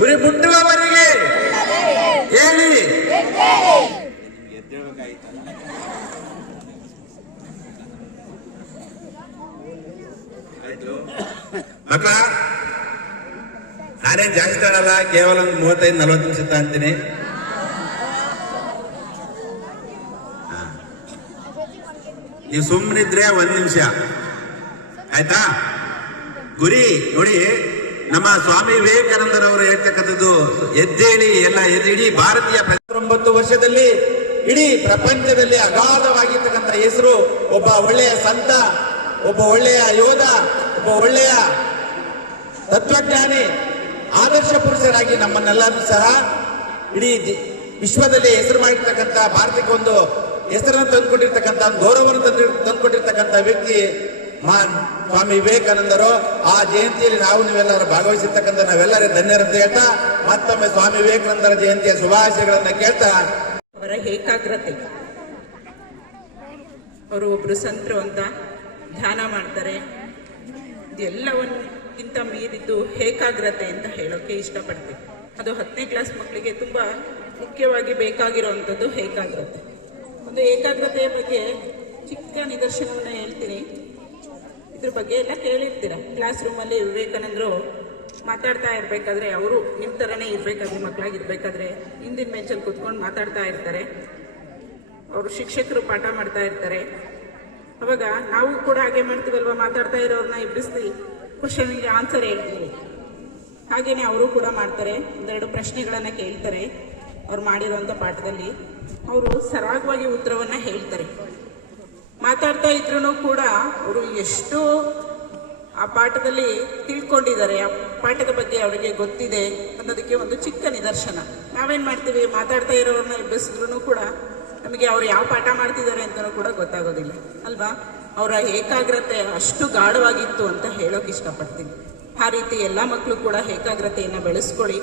ಗುರಿ ಮುಟ್ಟುವವರೆಗೆ ಹೇಳಿ. ಮಕ್ಕಳ ನಾನೇನ್ ಜಾಸ್ತಿ ಆಡಲ್ಲ, ಕೇವಲ ಒಂದು 35-40 ನಿಮಿಷ ಅಂತೀನಿ. ನೀವು ಸುಮ್ಮನಿದ್ರೆ 1 ನಿಮಿಷ ಆಯ್ತಾ? ಗುರಿ ನೋಡಿ, ನಮ್ಮ ಸ್ವಾಮಿ ವಿವೇಕಾನಂದರವರು ಹೇಳ್ತಕ್ಕಂಥದ್ದು ಎದ್ದೇಳಿ ಎಲ್ಲ ಇಡೀ ಭಾರತೀಯ 19 ವರ್ಷದಲ್ಲಿ ಇಡೀ ಪ್ರಪಂಚದಲ್ಲಿ ಅಗಾಧವಾಗಿರ್ತಕ್ಕಂಥ ಹೆಸರು. ಒಬ್ಬ ಒಳ್ಳೆಯ ಸಂತ, ಒಬ್ಬ ಒಳ್ಳೆಯ ಯೋಧ, ಒಬ್ಬ ಒಳ್ಳೆಯ ತತ್ವಜ್ಞಾನಿ, ಆದರ್ಶ ಪುರುಷರಾಗಿ ನಮ್ಮನ್ನೆಲ್ಲರೂ ಸಹ ಇಡೀ ವಿಶ್ವದಲ್ಲಿ ಹೆಸರು ಮಾಡಿರ್ತಕ್ಕಂಥ, ಭಾರತಕ್ಕೆ ಒಂದು ಹೆಸರನ್ನು ತಂದುಕೊಟ್ಟಿರ್ತಕ್ಕಂಥ, ಗೌರವವನ್ನು ತಂದುಕೊಟ್ಟಿರ್ತಕ್ಕಂಥ ವ್ಯಕ್ತಿ ಮಹಾನ್ ಸ್ವಾಮಿ ವಿವೇಕಾನಂದರು. ಆ ಜಯಂತಿಯಲ್ಲಿ ನಾವು ನೀವೆಲ್ಲರೂ ಭಾಗವಹಿಸಿರ್ತಕ್ಕಂಥ ನಾವೆಲ್ಲರೂ ಧನ್ಯರಂತ ಹೇಳ್ತಾ ಮತ್ತೊಮ್ಮೆ ಸ್ವಾಮಿ ವಿವೇಕಾನಂದರ ಜಯಂತಿಯ ಶುಭಾಶಯಗಳನ್ನ ಕೇಳ್ತಾ, ಅವರ ಏಕಾಗ್ರತೆ, ಅವರು ಒಬ್ರು ಸಂತರು ಅಂತ ಧ್ಯಾನ ಮಾಡ್ತಾರೆ, ಇದೆಲ್ಲವನ್ನಿಂತ ಮೀರಿದ್ದು ಏಕಾಗ್ರತೆ ಅಂತ ಹೇಳೋಕೆ ಇಷ್ಟಪಡ್ತೀನಿ. ಅದು 10ನೇ ಕ್ಲಾಸ್ ಮಕ್ಕಳಿಗೆ ತುಂಬಾ ಮುಖ್ಯವಾಗಿ ಬೇಕಾಗಿರುವಂಥದ್ದು ಏಕಾಗ್ರತೆ. ಒಂದು ಏಕಾಗ್ರತೆಯ ಬಗ್ಗೆ ಚಿಕ್ಕ ನಿದರ್ಶನವನ್ನು ಹೇಳ್ತೀನಿ. ಇದ್ರ ಬಗ್ಗೆ ಎಲ್ಲ ಕೇಳಿರ್ತೀರ. ಕ್ಲಾಸ್ ರೂಮಲ್ಲಿ ವಿವೇಕಾನಂದರು ಮಾತಾಡ್ತಾ ಇರ್ಬೇಕಾದ್ರೆ, ಅವರು ನಿಮ್ಮ ಥರನೇ ಇರ್ಬೇಕಾದ್ರೆ, ಮಕ್ಕಳಾಗಿರ್ಬೇಕಾದ್ರೆ ಹಿಂದಿನ ಬೆಂಚಲ್ಲಿ ಕೂತ್ಕೊಂಡು ಮಾತಾಡ್ತಾ ಇರ್ತಾರೆ. ಅವರು ಶಿಕ್ಷಕರು ಪಾಠ ಮಾಡ್ತಾ ಇರ್ತಾರೆ. ಅವಾಗ ನಾವು ಕೂಡ ಹಾಗೆ ಮಾಡ್ತೀವಲ್ವ, ಮಾತಾಡ್ತಾ ಇರೋರನ್ನ ಎಬ್ಬಿಸ್ತಿ ಕ್ವಶನ್ಗೆ ಆನ್ಸರ್ ಹೇಳ್ತೀವಿ. ಹಾಗೇನೆ ಅವರು ಕೂಡ ಮಾಡ್ತಾರೆ. ಒಂದೆರಡು ಪ್ರಶ್ನೆಗಳನ್ನು ಕೇಳ್ತಾರೆ. ಅವ್ರು ಮಾಡಿರುವಂಥ ಪಾಠದಲ್ಲಿ ಅವರು ಸರಾಗವಾಗಿ ಉತ್ತರವನ್ನು ಹೇಳ್ತಾರೆ. ಮಾತಾಡ್ತಾ ಇದ್ರೂ ಕೂಡ ಅವರು ಎಷ್ಟು ಆ ಪಾಠದಲ್ಲಿ ತಿಳ್ಕೊಂಡಿದ್ದಾರೆ, ಆ ಪಾಠದ ಬಗ್ಗೆ ಅವರಿಗೆ ಗೊತ್ತಿದೆ ಅನ್ನೋದಕ್ಕೆ ಒಂದು ಚಿಕ್ಕ ನಿದರ್ಶನ. ನಾವೇನು ಮಾಡ್ತೀವಿ, ಮಾತಾಡ್ತಾ ಇರೋರನ್ನ ಎಬ್ಬಿಸಿದ್ರು ಕೂಡ ನಮಗೆ ಅವ್ರು ಯಾವ ಪಾಠ ಮಾಡ್ತಿದ್ದಾರೆ ಅಂತಲೂ ಕೂಡ ಗೊತ್ತಾಗೋದಿಲ್ಲ ಅಲ್ವಾ. ಅವರ ಏಕಾಗ್ರತೆ ಅಷ್ಟು ಗಾಢವಾಗಿತ್ತು ಅಂತ ಹೇಳೋಕೆ ಇಷ್ಟಪಡ್ತೀನಿ. ಆ ರೀತಿ ಎಲ್ಲ ಮಕ್ಕಳು ಕೂಡ ಏಕಾಗ್ರತೆಯನ್ನು ಬೆಳೆಸ್ಕೊಳ್ಳಿ.